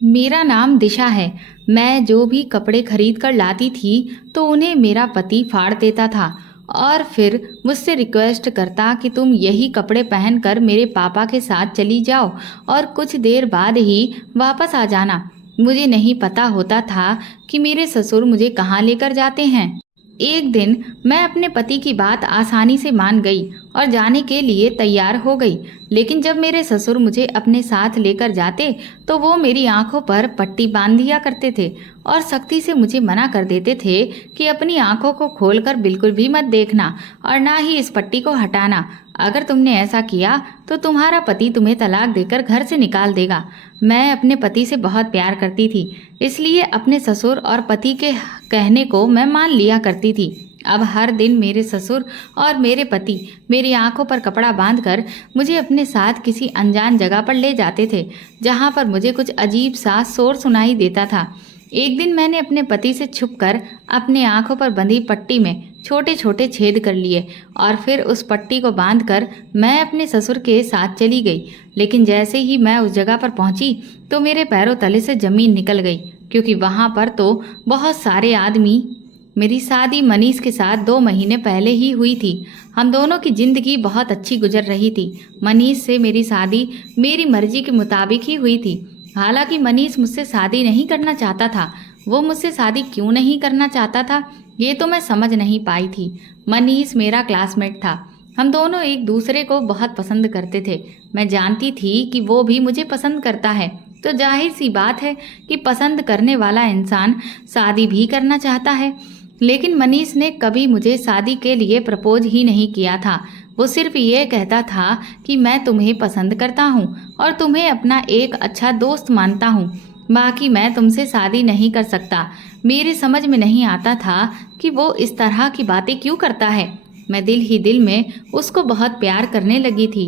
मेरा नाम दिशा है। मैं जो भी कपड़े खरीद कर लाती थी तो उन्हें मेरा पति फाड़ देता था और फिर मुझसे रिक्वेस्ट करता कि तुम यही कपड़े पहनकर मेरे पापा के साथ चली जाओ और कुछ देर बाद ही वापस आ जाना। मुझे नहीं पता होता था कि मेरे ससुर मुझे कहाँ लेकर जाते हैं। एक दिन मैं अपने पति की बात आसानी से मान गई और जाने के लिए तैयार हो गई, लेकिन जब मेरे ससुर मुझे अपने साथ लेकर जाते तो वो मेरी आंखों पर पट्टी बांध दिया करते थे और सख्ती से मुझे मना कर देते थे कि अपनी आंखों को खोलकर बिल्कुल भी मत देखना और ना ही इस पट्टी को हटाना। अगर तुमने ऐसा किया तो तुम्हारा पति तुम्हें तलाक देकर घर से निकाल देगा। मैं अपने पति से बहुत प्यार करती थी, इसलिए अपने ससुर और पति के कहने को मैं मान लिया करती थी। अब हर दिन मेरे ससुर और मेरे पति मेरी आंखों पर कपड़ा बांधकर मुझे अपने साथ किसी अनजान जगह पर ले जाते थे, जहां पर मुझे कुछ अजीब सा शोर सुनाई देता था। एक दिन मैंने अपने पति से छुपकर अपने आंखों पर बंधी पट्टी में छोटे छोटे छेद कर लिए और फिर उस पट्टी को बांधकर मैं अपने ससुर के साथ चली गई। लेकिन जैसे ही मैं उस जगह पर पहुंची तो मेरे पैरों तले से जमीन निकल गई, क्योंकि वहां पर तो बहुत सारे आदमी। मेरी शादी मनीष के साथ 2 महीने पहले ही हुई थी। हम दोनों की जिंदगी बहुत अच्छी गुजर रही थी। मनीष से मेरी शादी मेरी मर्जी के मुताबिक ही हुई थी। हालांकि मनीष मुझसे शादी नहीं करना चाहता था। वो मुझसे शादी क्यों नहीं करना चाहता था ये तो मैं समझ नहीं पाई थी। मनीष मेरा क्लासमेट था। हम दोनों एक दूसरे को बहुत पसंद करते थे। मैं जानती थी कि वो भी मुझे पसंद करता है, तो जाहिर सी बात है कि पसंद करने वाला इंसान शादी भी करना चाहता है। लेकिन मनीष ने कभी मुझे शादी के लिए प्रपोज ही नहीं किया था। वो सिर्फ ये कहता था कि मैं तुम्हें पसंद करता हूँ और तुम्हें अपना एक अच्छा दोस्त मानता हूँ, बाकी मैं तुमसे शादी नहीं कर सकता। मेरे समझ में नहीं आता था कि वो इस तरह की बातें क्यों करता है। मैं दिल ही दिल में उसको बहुत प्यार करने लगी थी।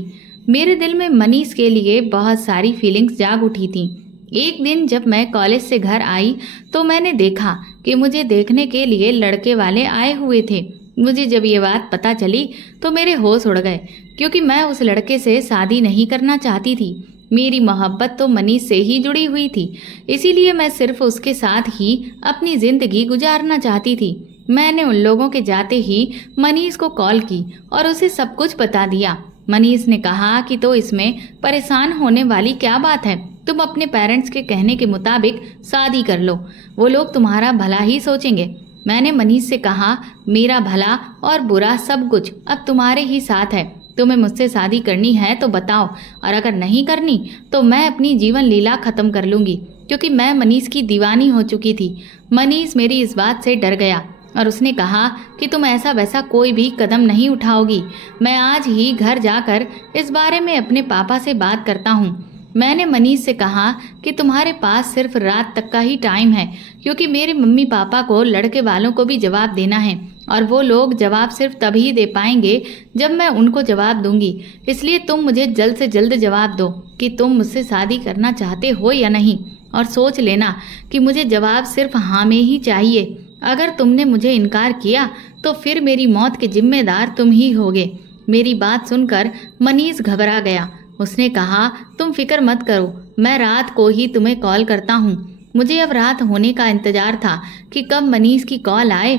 मेरे दिल में मनीष के लिए बहुत सारी फीलिंग्स जाग उठी थी। एक दिन जब मैं कॉलेज से घर आई तो मैंने देखा कि मुझे देखने के लिए लड़के वाले आए हुए थे। मुझे जब ये बात पता चली तो मेरे होश उड़ गए, क्योंकि मैं उस लड़के से शादी नहीं करना चाहती थी। मेरी मोहब्बत तो मनीष से ही जुड़ी हुई थी, इसीलिए मैं सिर्फ उसके साथ ही अपनी जिंदगी गुजारना चाहती थी। मैंने उन लोगों के जाते ही मनीष को कॉल की और उसे सब कुछ बता दिया। मनीष ने कहा कि तो इसमें परेशान होने वाली क्या बात है, तुम अपने पेरेंट्स के कहने के मुताबिक शादी कर लो, वो लोग तुम्हारा भला ही सोचेंगे। मैंने मनीष से कहा, मेरा भला और बुरा सब कुछ अब तुम्हारे ही साथ है। तुम्हें मुझसे शादी करनी है तो बताओ, और अगर नहीं करनी तो मैं अपनी जीवन लीला खत्म कर लूंगी, क्योंकि मैं मनीष की दीवानी हो चुकी थी। मनीष मेरी इस बात से डर गया और उसने कहा कि तुम ऐसा वैसा कोई भी कदम नहीं उठाओगी। मैं आज ही घर जाकर इस बारे में अपने पापा से बात करता हूँ। मैंने मनीष से कहा कि तुम्हारे पास सिर्फ रात तक का ही टाइम है, क्योंकि मेरे मम्मी पापा को लड़के वालों को भी जवाब देना है और वो लोग जवाब सिर्फ तभी दे पाएंगे जब मैं उनको जवाब दूंगी। इसलिए तुम मुझे जल्द से जल्द जवाब दो कि तुम मुझसे शादी करना चाहते हो या नहीं, और सोच लेना कि मुझे जवाब सिर्फ हाँ में ही चाहिए। अगर तुमने मुझे इनकार किया तो फिर मेरी मौत के जिम्मेदार तुम ही होगे। मेरी बात सुनकर मनीष घबरा गया। उसने कहा, तुम फिक्र मत करो, मैं रात को ही तुम्हें कॉल करता हूँ। मुझे अब रात होने का इंतजार था कि कब मनीष की कॉल आए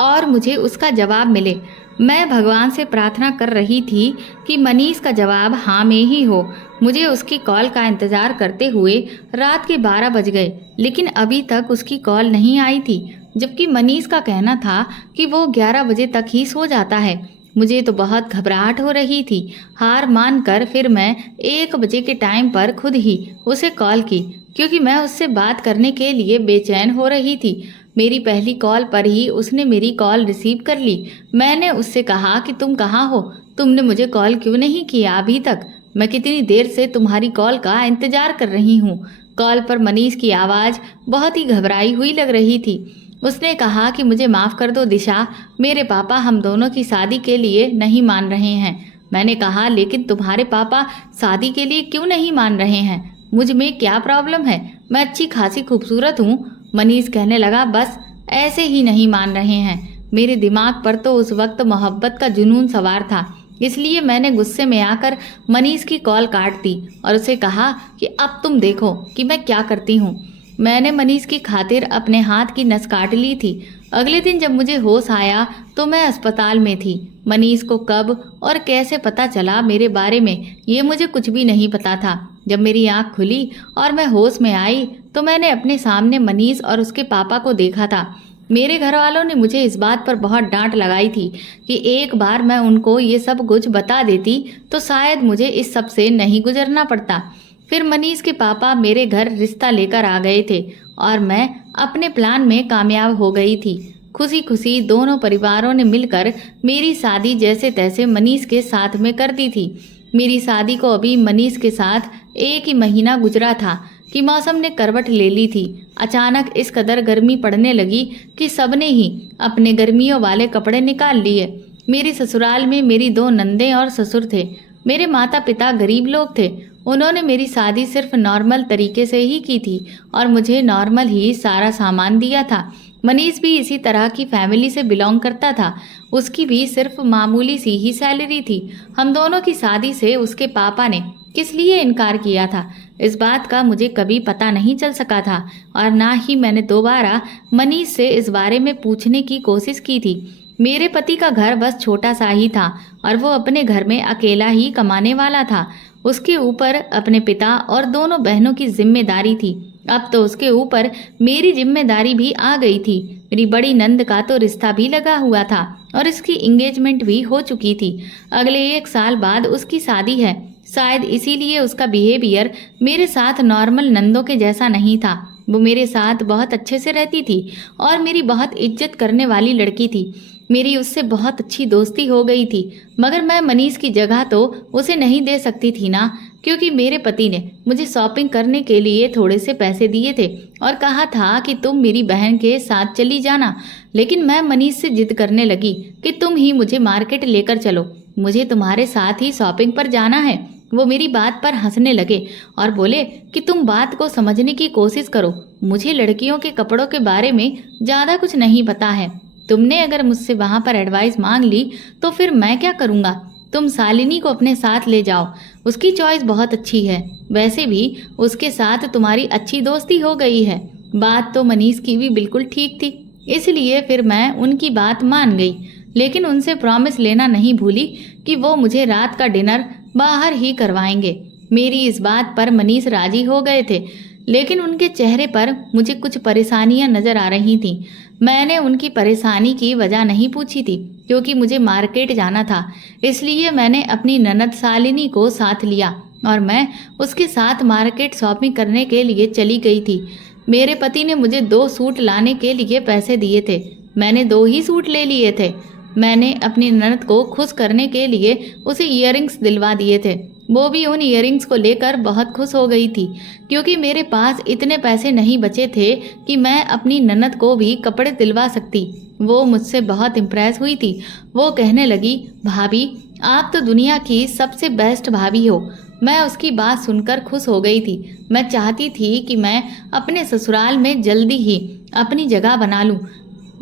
और मुझे उसका जवाब मिले। मैं भगवान से प्रार्थना कर रही थी कि मनीष का जवाब हाँ में ही हो। मुझे उसकी कॉल का इंतजार करते हुए रात के 12 बज गए, लेकिन अभी तक उसकी कॉल नहीं आई थी, जबकि मनीष का कहना था कि वो 11 बजे तक ही सो जाता है। मुझे तो बहुत घबराहट हो रही थी। हार मानकर फिर मैं 1 बजे के टाइम पर खुद ही उसे कॉल की, क्योंकि मैं उससे बात करने के लिए बेचैन हो रही थी। मेरी पहली कॉल पर ही उसने मेरी कॉल रिसीव कर ली। मैंने उससे कहा कि तुम कहाँ हो, तुमने मुझे कॉल क्यों नहीं किया अभी तक? मैं कितनी देर से तुम्हारी कॉल का इंतजार कर रही हूँ। कॉल पर मनीष की आवाज़ बहुत ही घबराई हुई लग रही थी। उसने कहा कि मुझे माफ़ कर दो दिशा, मेरे पापा हम दोनों की शादी के लिए नहीं मान रहे हैं। मैंने कहा, लेकिन तुम्हारे पापा शादी के लिए क्यों नहीं मान रहे हैं? मुझ में क्या प्रॉब्लम है? मैं अच्छी खासी खूबसूरत हूँ। मनीष कहने लगा, बस ऐसे ही नहीं मान रहे हैं। मेरे दिमाग पर तो उस वक्त मोहब्बत का जुनून सवार था। इसलिए मैंने गुस्से में आकर मनीष की कॉल काट दी और उसे कहा कि अब तुम देखो कि मैं क्या करती हूँ। मैंने मनीष की खातिर अपने हाथ की नस काट ली थी। अगले दिन जब मुझे होश आया तो मैं अस्पताल में थी। मनीष को कब और कैसे पता चला मेरे बारे में, ये मुझे कुछ भी नहीं पता था। जब मेरी आंख खुली और मैं होश में आई तो मैंने अपने सामने मनीष और उसके पापा को देखा था। मेरे घर वालों ने मुझे इस बात पर बहुत डांट लगाई थी कि एक बार मैं उनको ये सब कुछ बता देती तो शायद मुझे इस सब से नहीं गुजरना पड़ता। फिर मनीष के पापा मेरे घर रिश्ता लेकर आ गए थे और मैं अपने प्लान में कामयाब हो गई थी। खुशी खुशी दोनों परिवारों ने मिलकर मेरी शादी जैसे तैसे मनीष के साथ में कर दी थी। मेरी शादी को अभी मनीष के साथ 1 ही महीना गुजरा था कि मौसम ने करवट ले ली थी। अचानक इस कदर गर्मी पड़ने लगी कि सबने ही अपने गर्मियों वाले कपड़े निकाल लिए। मेरी ससुराल में मेरी 2 नंदे और ससुर थे। मेरे माता पिता गरीब लोग थे। उन्होंने मेरी शादी सिर्फ नॉर्मल तरीके से ही की थी और मुझे नॉर्मल ही सारा सामान दिया था। मनीष भी इसी तरह की फैमिली से बिलोंग करता था। उसकी भी सिर्फ मामूली सी ही सैलरी थी। हम दोनों की शादी से उसके पापा ने किस लिए इनकार किया था, इस बात का मुझे कभी पता नहीं चल सका था और ना ही मैंने दोबारा मनीष से इस बारे में पूछने की कोशिश की थी। मेरे पति का घर बस छोटा सा ही था और वो अपने घर में अकेला ही कमाने वाला था। उसके ऊपर अपने पिता और दोनों बहनों की जिम्मेदारी थी। अब तो उसके ऊपर मेरी जिम्मेदारी भी आ गई थी। मेरी बड़ी नंद का तो रिश्ता भी लगा हुआ था और इसकी एंगेजमेंट भी हो चुकी थी। अगले 1 साल बाद उसकी शादी है। शायद इसीलिए उसका बिहेवियर मेरे साथ नॉर्मल नंदों के जैसा नहीं था। वो मेरे साथ बहुत अच्छे से रहती थी और मेरी बहुत इज्जत करने वाली लड़की थी। मेरी उससे बहुत अच्छी दोस्ती हो गई थी, मगर मैं मनीष की जगह तो उसे नहीं दे सकती थी ना, क्योंकि मेरे पति ने मुझे शॉपिंग करने के लिए थोड़े से पैसे दिए थे और कहा था कि तुम मेरी बहन के साथ चली जाना। लेकिन मैं मनीष से जिद करने लगी कि तुम ही मुझे मार्केट लेकर चलो, मुझे तुम्हारे साथ ही शॉपिंग पर जाना है। वो मेरी बात पर हंसने लगे और बोले कि तुम बात को समझने की कोशिश करो, मुझे लड़कियों के कपड़ों के बारे में ज़्यादा कुछ नहीं पता है। तुमने अगर मुझसे वहाँ पर एडवाइस मांग ली तो फिर मैं क्या करूँगा। तुम शालिनी को अपने साथ ले जाओ, उसकी चॉइस बहुत अच्छी है। वैसे भी उसके साथ तुम्हारी अच्छी दोस्ती हो गई है। बात तो मनीष की भी बिल्कुल ठीक थी, इसलिए फिर मैं उनकी बात मान गई। लेकिन उनसे प्रॉमिस लेना नहीं भूली कि वो मुझे रात का डिनर बाहर ही करवाएंगे। मेरी इस बात पर मनीष राजी हो गए थे, लेकिन उनके चेहरे पर मुझे कुछ परेशानियां नजर आ रही थीं। मैंने उनकी परेशानी की वजह नहीं पूछी थी, क्योंकि मुझे मार्केट जाना था। इसलिए मैंने अपनी ननद शालिनी को साथ लिया और मैं उसके साथ मार्केट शॉपिंग करने के लिए चली गई थी। मेरे पति ने मुझे 2 सूट लाने के लिए पैसे दिए थे। मैंने 2 ही सूट ले लिए थे। मैंने अपनी ननद को खुश करने के लिए उसे इयररिंग्स दिलवा दिए थे। वो भी उन इयररिंग्स को लेकर बहुत खुश हो गई थी, क्योंकि मेरे पास इतने पैसे नहीं बचे थे कि मैं अपनी ननद को भी कपड़े दिलवा सकती। वो मुझसे बहुत इम्प्रेस हुई थी। वो कहने लगी, भाभी आप तो दुनिया की सबसे बेस्ट भाभी हो। मैं उसकी बात सुनकर खुश हो गई थी। मैं चाहती थी कि मैं अपने ससुराल में जल्दी ही अपनी जगह बना लूं।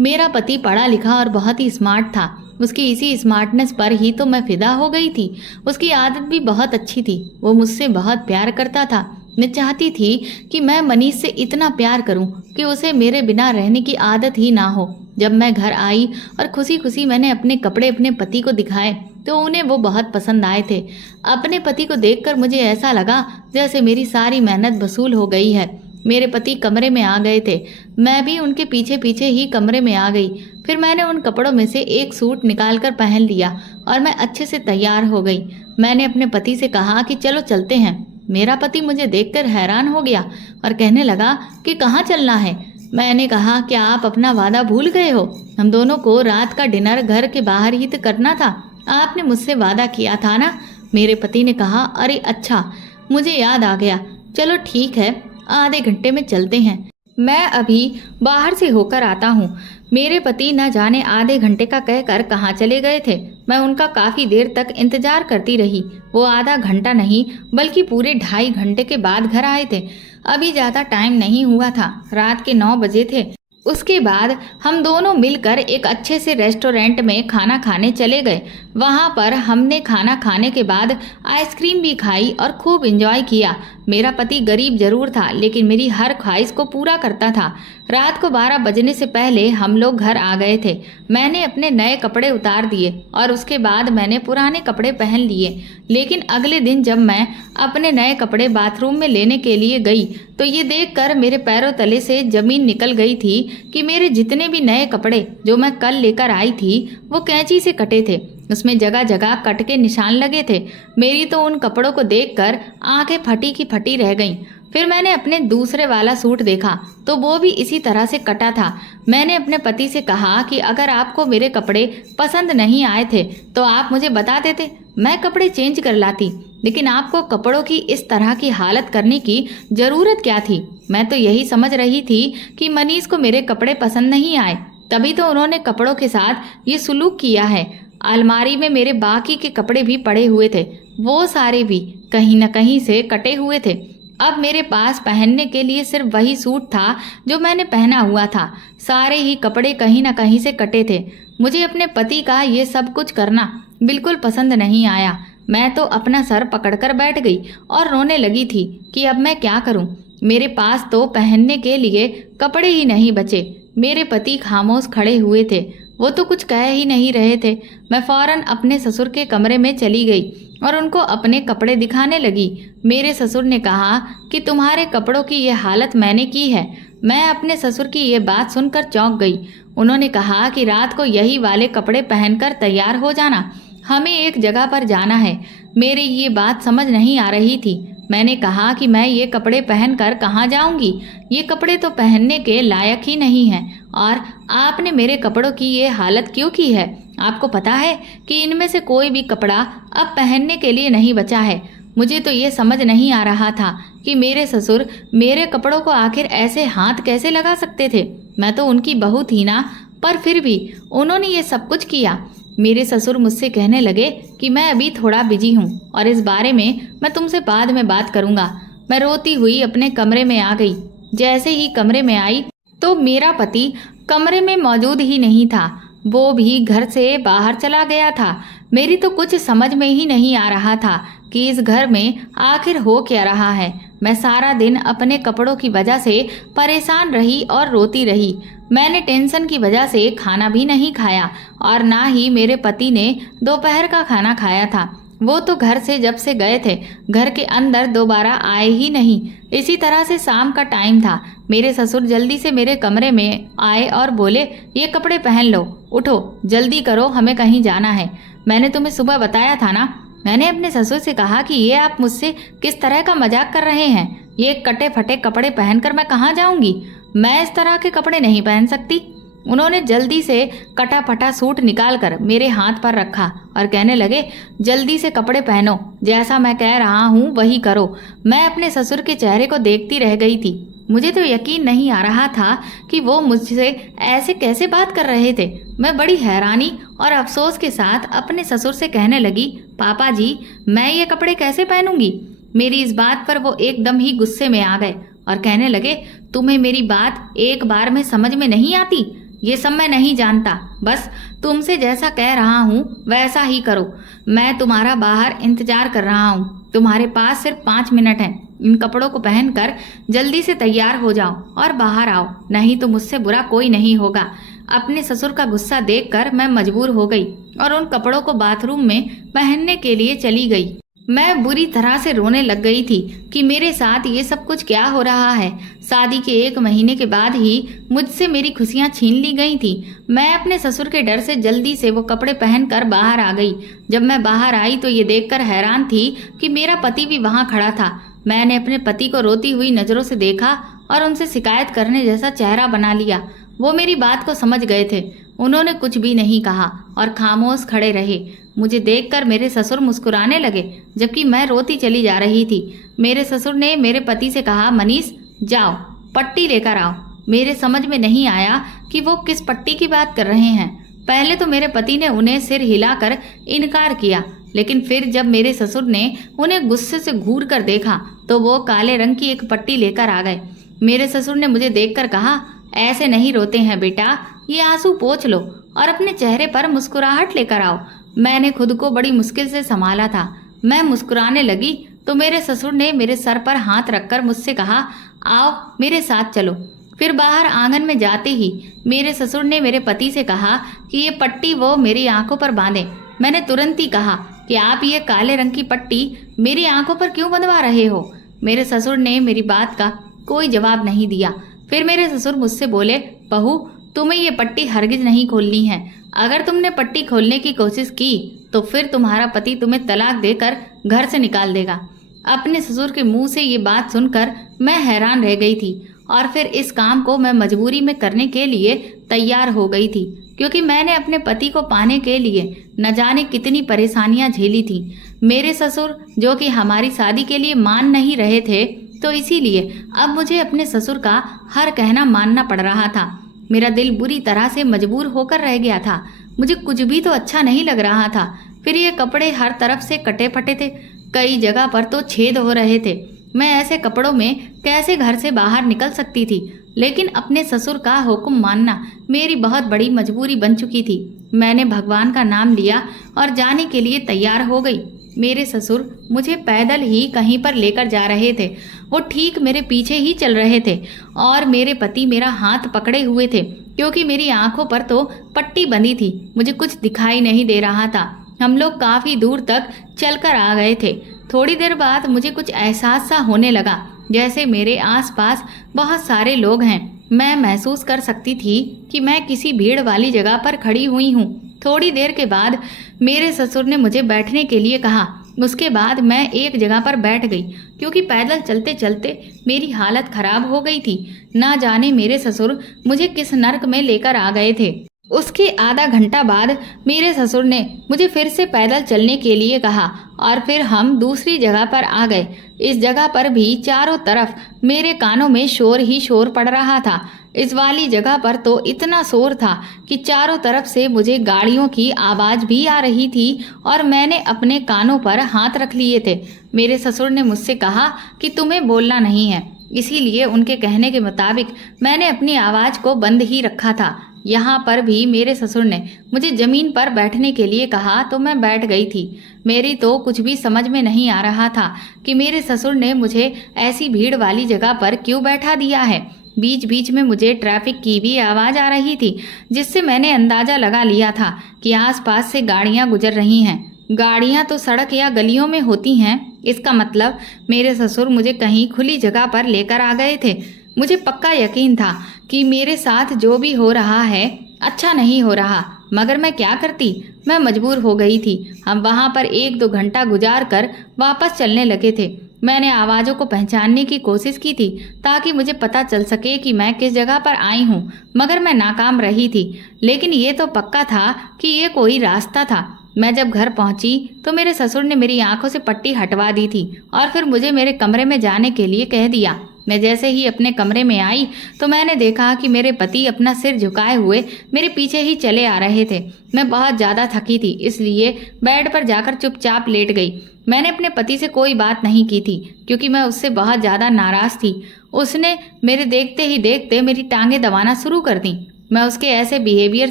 मेरा पति पढ़ा लिखा और बहुत ही स्मार्ट था। उसकी इसी स्मार्टनेस पर ही तो मैं फिदा हो गई थी। उसकी आदत भी बहुत अच्छी थी। वो मुझसे बहुत प्यार करता था। मैं चाहती थी कि मैं मनीष से इतना प्यार करूं कि उसे मेरे बिना रहने की आदत ही ना हो। जब मैं घर आई और खुशी खुशी मैंने अपने कपड़े अपने पति को दिखाए तो उन्हें वो बहुत पसंद आए थे। अपने पति को देखकर मुझे ऐसा लगा जैसे मेरी सारी मेहनत वसूल हो गई है। मेरे पति कमरे में आ गए थे। मैं भी उनके पीछे पीछे ही कमरे में आ गई। फिर मैंने उन कपड़ों में से एक सूट निकालकर पहन लिया और मैं अच्छे से तैयार हो गई। मैंने अपने पति से कहा कि चलो चलते हैं। मेरा पति मुझे देखकर हैरान हो गया और कहने लगा कि कहाँ चलना है। मैंने कहा, क्या आप अपना वादा भूल गए हो? हम दोनों को रात का डिनर घर के बाहर ही तो करना था। आपने मुझसे वादा किया था ना। मेरे पति ने कहा, अरे अच्छा, मुझे याद आ गया। चलो ठीक है, आधे घंटे में चलते हैं। मैं अभी बाहर से होकर आता हूँ। मेरे पति न जाने आधे घंटे का कहकर कहाँ चले गए थे। मैं उनका काफ़ी देर तक इंतजार करती रही। वो आधा घंटा नहीं बल्कि पूरे 2.5 घंटे के बाद घर आए थे। अभी ज़्यादा टाइम नहीं हुआ था, रात के 9 बजे थे। उसके बाद हम दोनों मिलकर एक अच्छे से रेस्टोरेंट में खाना खाने चले गए। वहाँ पर हमने खाना खाने के बाद आइसक्रीम भी खाई और खूब एंजॉय किया। मेरा पति गरीब जरूर था, लेकिन मेरी हर ख्वाहिश को पूरा करता था। रात को 12 बजने से पहले हम लोग घर आ गए थे। मैंने अपने नए कपड़े उतार दिए और उसके बाद मैंने पुराने कपड़े पहन लिए। लेकिन अगले दिन जब मैं अपने नए कपड़े बाथरूम में लेने के लिए गई तो ये देखकर मेरे पैरों तले से जमीन निकल गई थी कि मेरे जितने भी नए कपड़े जो मैं कल लेकर आई थी वो कैंची से कटे थे। उसमें जगह जगह कट के निशान लगे थे। मेरी तो उन कपड़ों को देखकर आंखें फटी की फटी रह गईं। फिर मैंने अपने दूसरे वाला सूट देखा तो वो भी इसी तरह से कटा था। मैंने अपने पति से कहा कि अगर आपको मेरे कपड़े पसंद नहीं आए थे तो आप मुझे बता देते, मैं कपड़े चेंज कर लाती। लेकिन आपको कपड़ों की इस तरह की हालत करने की ज़रूरत क्या थी? मैं तो यही समझ रही थी कि मनीष को मेरे कपड़े पसंद नहीं आए, तभी तो उन्होंने कपड़ों के साथ ये सुलूक किया है। अलमारी में मेरे बाकी के कपड़े भी पड़े हुए थे, वो सारे भी कहीं न कहीं से कटे हुए थे। अब मेरे पास पहनने के लिए सिर्फ वही सूट था जो मैंने पहना हुआ था। सारे ही कपड़े कहीं न कहीं से कटे थे। मुझे अपने पति का ये सब कुछ करना बिल्कुल पसंद नहीं आया। मैं तो अपना सर पकड़कर बैठ गई और रोने लगी थी कि अब मैं क्या करूं। मेरे पास तो पहनने के लिए कपड़े ही नहीं बचे। मेरे पति खामोश खड़े हुए थे, वो तो कुछ कह ही नहीं रहे थे। मैं फौरन अपने ससुर के कमरे में चली गई और उनको अपने कपड़े दिखाने लगी। मेरे ससुर ने कहा कि तुम्हारे कपड़ों की ये हालत मैंने की है। मैं अपने ससुर की ये बात सुनकर चौंक गई। उन्होंने कहा कि रात को यही वाले कपड़े पहनकर तैयार हो जाना, हमें एक जगह पर जाना है। मेरी ये बात समझ नहीं आ रही थी। मैंने कहा कि मैं ये कपड़े पहनकर कहाँ जाऊंगी, ये कपड़े तो पहनने के लायक ही नहीं हैं। और आपने मेरे कपड़ों की ये हालत क्यों की है? आपको पता है कि इनमें से कोई भी कपड़ा अब पहनने के लिए नहीं बचा है। मुझे तो ये समझ नहीं आ रहा था कि मेरे ससुर मेरे कपड़ों को आखिर ऐसे हाथ कैसे लगा सकते थे। मैं तो उनकी बहू थी ना, पर फिर भी उन्होंने ये सब कुछ किया। मेरे ससुर मुझसे कहने लगे कि मैं अभी थोड़ा बिजी हूँ और इस बारे में मैं तुमसे बाद में बात करूँगा। मैं रोती हुई अपने कमरे में आ गई। जैसे ही कमरे में आई तो मेरा पति कमरे में मौजूद ही नहीं था, वो भी घर से बाहर चला गया था। मेरी तो कुछ समझ में ही नहीं आ रहा था कि इस घर में आखिर हो क्या रहा है। मैं सारा दिन अपने कपड़ों की वजह से परेशान रही और रोती रही। मैंने टेंशन की वजह से खाना भी नहीं खाया और ना ही मेरे पति ने दोपहर का खाना खाया था। वो तो घर से जब से गए थे घर के अंदर दोबारा आए ही नहीं। इसी तरह से शाम का टाइम था। मेरे ससुर जल्दी से मेरे कमरे में आए और बोले, ये कपड़े पहन लो, उठो जल्दी करो, हमें कहीं जाना है। मैंने तुम्हें सुबह बताया था ना। मैंने अपने ससुर से कहा कि ये आप मुझसे किस तरह का मजाक कर रहे हैं? ये कटे फटे कपड़े पहनकर मैं कहाँ जाऊंगी? मैं इस तरह के कपड़े नहीं पहन सकती। उन्होंने जल्दी से कटा फटा सूट निकालकर मेरे हाथ पर रखा और कहने लगे, जल्दी से कपड़े पहनो, जैसा मैं कह रहा हूँ वही करो। मैं अपने ससुर के चेहरे को देखती रह गई थी। मुझे तो यकीन नहीं आ रहा था कि वो मुझसे ऐसे कैसे बात कर रहे थे। मैं बड़ी हैरानी और अफसोस के साथ अपने ससुर से कहने लगी, पापा जी, मैं ये कपड़े कैसे पहनूंगी? मेरी इस बात पर वो एकदम ही गुस्से में आ गए और कहने लगे, तुम्हें मेरी बात एक बार में समझ में नहीं आती? ये सब मैं नहीं जानता, बस तुमसे जैसा कह रहा हूँ वैसा ही करो। मैं तुम्हारा बाहर इंतजार कर रहा हूँ। तुम्हारे पास सिर्फ 5 मिनट हैं। इन कपड़ों को पहनकर जल्दी से तैयार हो जाओ और बाहर आओ, नहीं तो मुझसे बुरा कोई नहीं होगा। अपने ससुर का गुस्सा देखकर मैं मजबूर हो गई और उन कपड़ों को बाथरूम में पहनने के लिए चली गई। मैं बुरी तरह से रोने लग गई थी कि मेरे साथ ये सब कुछ क्या हो रहा है। शादी के 1 महीने के बाद ही मुझसे मेरी खुशियां छीन ली गई थी। मैं अपने ससुर के डर से जल्दी से वो कपड़े पहनकर बाहर आ गई। जब मैं बाहर आई तो ये देखकर हैरान थी कि मेरा पति भी वहां खड़ा था। मैंने अपने पति को रोती हुई नज़रों से देखा और उनसे शिकायत करने जैसा चेहरा बना लिया। वो मेरी बात को समझ गए थे। उन्होंने कुछ भी नहीं कहा और खामोश खड़े रहे। मुझे देखकर मेरे ससुर मुस्कुराने लगे जबकि मैं रोती चली जा रही थी। मेरे ससुर ने मेरे पति से कहा, मनीष जाओ पट्टी लेकर आओ। मेरे समझ में नहीं आया कि वो किस पट्टी की बात कर रहे हैं। पहले तो मेरे पति ने उन्हें सिर हिलाकर इनकार किया, लेकिन फिर जब मेरे ससुर ने उन्हें गुस्से से घूर कर देखा तो वो काले रंग की एक पट्टी लेकर आ गए। मेरे ससुर ने मुझे देखकर कहा, ऐसे नहीं रोते हैं बेटा, ये आंसू पोंछ लो और अपने चेहरे पर मुस्कुराहट लेकर आओ। मैंने खुद को बड़ी मुश्किल से संभाला था। मैं मुस्कुराने लगी तो मेरे ससुर ने मेरे सर पर हाथ रखकर मुझसे कहा, आओ मेरे साथ चलो। फिर बाहर आंगन में जाते ही मेरे ससुर ने मेरे पति से कहा कि ये पट्टी वो मेरी आंखों पर बांधे। मैंने तुरंत ही कहा कि आप ये काले रंग की पट्टी मेरी आंखों पर क्यों बंधवा रहे हो। मेरे ससुर ने मेरी बात का कोई जवाब नहीं दिया। फिर मेरे ससुर मुझसे बोले, बहू तुम्हें ये पट्टी हरगिज नहीं खोलनी है। अगर तुमने पट्टी खोलने की कोशिश की तो फिर तुम्हारा पति तुम्हें तलाक देकर घर से निकाल देगा। अपने ससुर के मुंह से ये बात सुनकर मैं हैरान रह गई थी और फिर इस काम को मैं मजबूरी में करने के लिए तैयार हो गई थी, क्योंकि मैंने अपने पति को पाने के लिए न जाने कितनी परेशानियां झेली थी। मेरे ससुर जो कि हमारी शादी के लिए मान नहीं रहे थे, तो इसीलिए अब मुझे अपने ससुर का हर कहना मानना पड़ रहा था। मेरा दिल बुरी तरह से मजबूर होकर रह गया था। मुझे कुछ भी तो अच्छा नहीं लग रहा था। फिर ये कपड़े हर तरफ से कटे फटे थे, कई जगह पर तो छेद हो रहे थे। मैं ऐसे कपड़ों में कैसे घर से बाहर निकल सकती थी, लेकिन अपने ससुर का हुक्म मानना मेरी बहुत बड़ी मजबूरी बन चुकी थी। मैंने भगवान का नाम लिया और जाने के लिए तैयार हो गई। मेरे ससुर मुझे पैदल ही कहीं पर लेकर जा रहे थे। वो ठीक मेरे पीछे ही चल रहे थे और मेरे पति मेरा हाथ पकड़े हुए थे, क्योंकि मेरी आंखों पर तो पट्टी बंधी थी। मुझे कुछ दिखाई नहीं दे रहा था। हम लोग काफ़ी दूर तक चलकर आ गए थे। थोड़ी देर बाद मुझे कुछ एहसास सा होने लगा, जैसे मेरे आसपास बहुत सारे लोग हैं। मैं महसूस कर सकती थी कि मैं किसी भीड़ वाली जगह पर खड़ी हुई हूँ। थोड़ी देर के बाद मेरे ससुर ने मुझे बैठने के लिए कहा। उसके बाद मैं एक जगह पर बैठ गई, क्योंकि पैदल चलते चलते मेरी हालत खराब हो गई थी। ना जाने मेरे ससुर मुझे किस नर्क में लेकर आ गए थे। उसके आधा घंटा बाद मेरे ससुर ने मुझे फिर से पैदल चलने के लिए कहा और फिर हम दूसरी जगह पर आ गए। इस जगह पर भी चारों तरफ मेरे कानों में शोर ही शोर पड़ रहा था। इस वाली जगह पर तो इतना शोर था कि चारों तरफ से मुझे गाड़ियों की आवाज़ भी आ रही थी और मैंने अपने कानों पर हाथ रख लिए थे। मेरे ससुर ने मुझसे कहा कि तुम्हें बोलना नहीं है, इसीलिए उनके कहने के मुताबिक मैंने अपनी आवाज़ को बंद ही रखा था। यहाँ पर भी मेरे ससुर ने मुझे ज़मीन पर बैठने के लिए कहा तो मैं बैठ गई थी। मेरी तो कुछ भी समझ में नहीं आ रहा था कि मेरे ससुर ने मुझे ऐसी भीड़ वाली जगह पर क्यों बैठा दिया है। बीच बीच में मुझे ट्रैफिक की भी आवाज़ आ रही थी, जिससे मैंने अंदाज़ा लगा लिया था कि आसपास से गाड़ियाँ गुजर रही हैं। गाड़ियाँ तो सड़क या गलियों में होती हैं, इसका मतलब मेरे ससुर मुझे कहीं खुली जगह पर लेकर आ गए थे। मुझे पक्का यकीन था कि मेरे साथ जो भी हो रहा है अच्छा नहीं हो रहा, मगर मैं क्या करती। मैं मजबूर हो गई थी। हम वहाँ पर 1-2 घंटा गुजार कर वापस चलने लगे थे। मैंने आवाज़ों को पहचानने की कोशिश की थी ताकि मुझे पता चल सके कि मैं किस जगह पर आई हूँ, मगर मैं नाकाम रही थी। लेकिन ये तो पक्का था कि ये कोई रास्ता था। मैं जब घर पहुंची तो मेरे ससुर ने मेरी आंखों से पट्टी हटवा दी थी और फिर मुझे मेरे कमरे में जाने के लिए कह दिया। मैं जैसे ही अपने कमरे में आई तो मैंने देखा कि मेरे पति अपना सिर झुकाए हुए मेरे पीछे ही चले आ रहे थे। मैं बहुत ज़्यादा थकी थी, इसलिए बेड पर जाकर चुपचाप लेट गई। मैंने अपने पति से कोई बात नहीं की थी, क्योंकि मैं उससे बहुत ज़्यादा नाराज़ थी। उसने मेरे देखते ही देखते मेरी टांगें दबाना शुरू कर दी। मैं उसके ऐसे बिहेवियर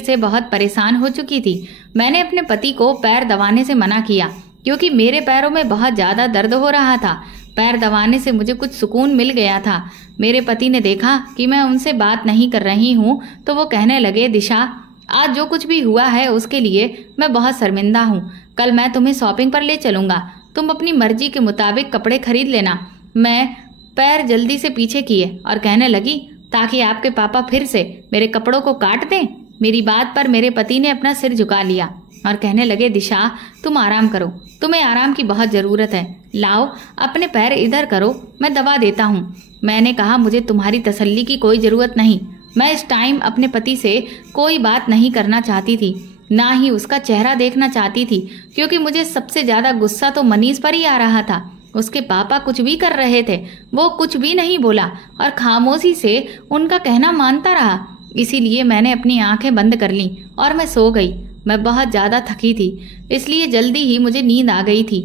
से बहुत परेशान हो चुकी थी। मैंने अपने पति को पैर दबाने से मना किया, क्योंकि मेरे पैरों में बहुत ज़्यादा दर्द हो रहा था। पैर दबाने से मुझे कुछ सुकून मिल गया था। मेरे पति ने देखा कि मैं उनसे बात नहीं कर रही हूँ तो वो कहने लगे, दिशा आज जो कुछ भी हुआ है उसके लिए मैं बहुत शर्मिंदा हूँ। कल मैं तुम्हें शॉपिंग पर ले चलूँगा, तुम अपनी मर्जी के मुताबिक कपड़े खरीद लेना। मैं पैर जल्दी से पीछे किए और कहने लगी, ताकि आपके पापा फिर से मेरे कपड़ों को काट दें। मेरी बात पर मेरे पति ने अपना सिर झुका लिया और कहने लगे, दिशा तुम आराम करो, तुम्हें आराम की बहुत ज़रूरत है। लाओ अपने पैर इधर करो, मैं दवा देता हूँ। मैंने कहा, मुझे तुम्हारी तसल्ली की कोई ज़रूरत नहीं। मैं इस टाइम अपने पति से कोई बात नहीं करना चाहती थी, ना ही उसका चेहरा देखना चाहती थी, क्योंकि मुझे सबसे ज़्यादा गुस्सा तो मनीष पर ही आ रहा था। उसके पापा कुछ भी कर रहे थे, वो कुछ भी नहीं बोला और खामोशी से उनका कहना मानता रहा। इसीलिए मैंने अपनी आंखें बंद कर लीं और मैं सो गई। मैं बहुत ज़्यादा थकी थी, इसलिए जल्दी ही मुझे नींद आ गई थी।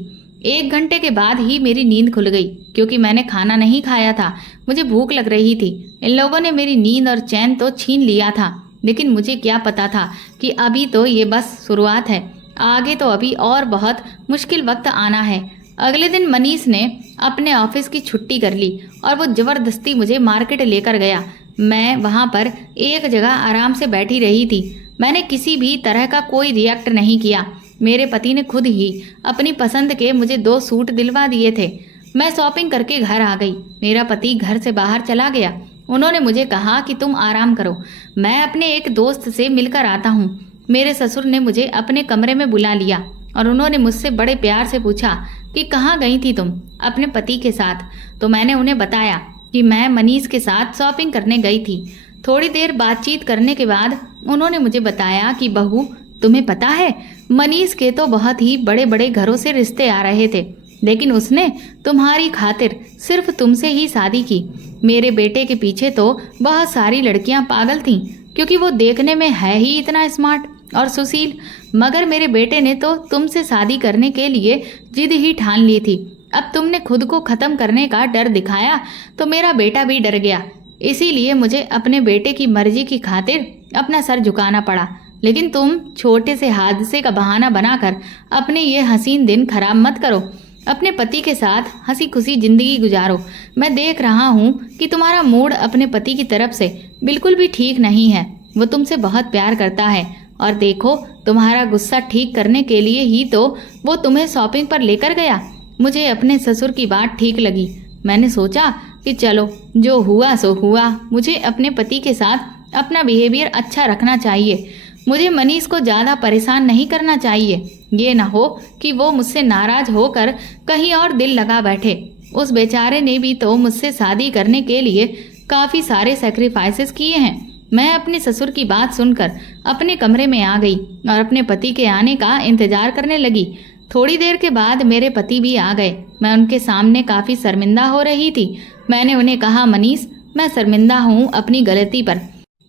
1 घंटे के बाद ही मेरी नींद खुल गई क्योंकि मैंने खाना नहीं खाया था। मुझे भूख लग रही थी। इन लोगों ने मेरी नींद और चैन तो छीन लिया था, लेकिन मुझे क्या पता था कि अभी तो ये बस शुरुआत है, आगे तो अभी और बहुत मुश्किल वक्त आना है। अगले दिन मनीष ने अपने ऑफिस की छुट्टी कर ली और वो ज़बरदस्ती मुझे मार्केट लेकर गया। मैं वहाँ पर एक जगह आराम से बैठी रही थी। मैंने किसी भी तरह का कोई रिएक्ट नहीं किया। मेरे पति ने खुद ही अपनी पसंद के मुझे 2 सूट दिलवा दिए थे। मैं शॉपिंग करके घर आ गई। मेरा पति घर से बाहर चला गया। उन्होंने मुझे कहा कि तुम आराम करो, मैं अपने एक दोस्त से मिलकर आता हूँ। मेरे ससुर ने मुझे अपने कमरे में बुला लिया और उन्होंने मुझसे बड़े प्यार से पूछा कि कहाँ गई थी तुम अपने पति के साथ। तो मैंने उन्हें बताया कि मैं मनीष के साथ शॉपिंग करने गई थी। थोड़ी देर बातचीत करने के बाद उन्होंने मुझे बताया कि बहू, तुम्हें पता है मनीष के तो बहुत ही बड़े बड़े घरों से रिश्ते आ रहे थे, लेकिन उसने तुम्हारी खातिर सिर्फ तुमसे ही शादी की। मेरे बेटे के पीछे तो बहुत सारी लड़कियां पागल थीं, क्योंकि वो देखने में है ही इतना स्मार्ट और सुशील, मगर मेरे बेटे ने तो तुमसे शादी करने के लिए जिद ही ठान ली थी। अब तुमने खुद को ख़त्म करने का डर दिखाया तो मेरा बेटा भी डर गया। इसीलिए मुझे अपने बेटे की मर्जी की खातिर अपना सर झुकाना पड़ा। लेकिन तुम छोटे से हादसे का बहाना बनाकर अपने ये हसीन दिन खराब मत करो। अपने पति के साथ हंसी खुशी जिंदगी गुजारो। मैं देख रहा हूँ कि तुम्हारा मूड अपने पति की तरफ से बिल्कुल भी ठीक नहीं है। वो तुमसे बहुत प्यार करता है और देखो, तुम्हारा गुस्सा ठीक करने के लिए ही तो वो तुम्हें शॉपिंग पर लेकर गया। मुझे अपने ससुर की बात ठीक लगी। मैंने सोचा कि चलो, जो हुआ सो हुआ। मुझे अपने पति के साथ अपना बिहेवियर अच्छा रखना चाहिए। मुझे मनीष को ज़्यादा परेशान नहीं करना चाहिए। ये ना हो कि वो मुझसे नाराज होकर कहीं और दिल लगा बैठे। उस बेचारे ने भी तो मुझसे शादी करने के लिए काफ़ी सारे सेक्रीफाइसेस किए हैं। मैं अपने ससुर की बात सुनकर अपने कमरे में आ गई और अपने पति के आने का इंतजार करने लगी। थोड़ी देर के बाद मेरे पति भी आ गए। मैं उनके सामने काफ़ी शर्मिंदा हो रही थी। मैंने उन्हें कहा, मनीष, मैं शर्मिंदा हूँ अपनी गलती पर।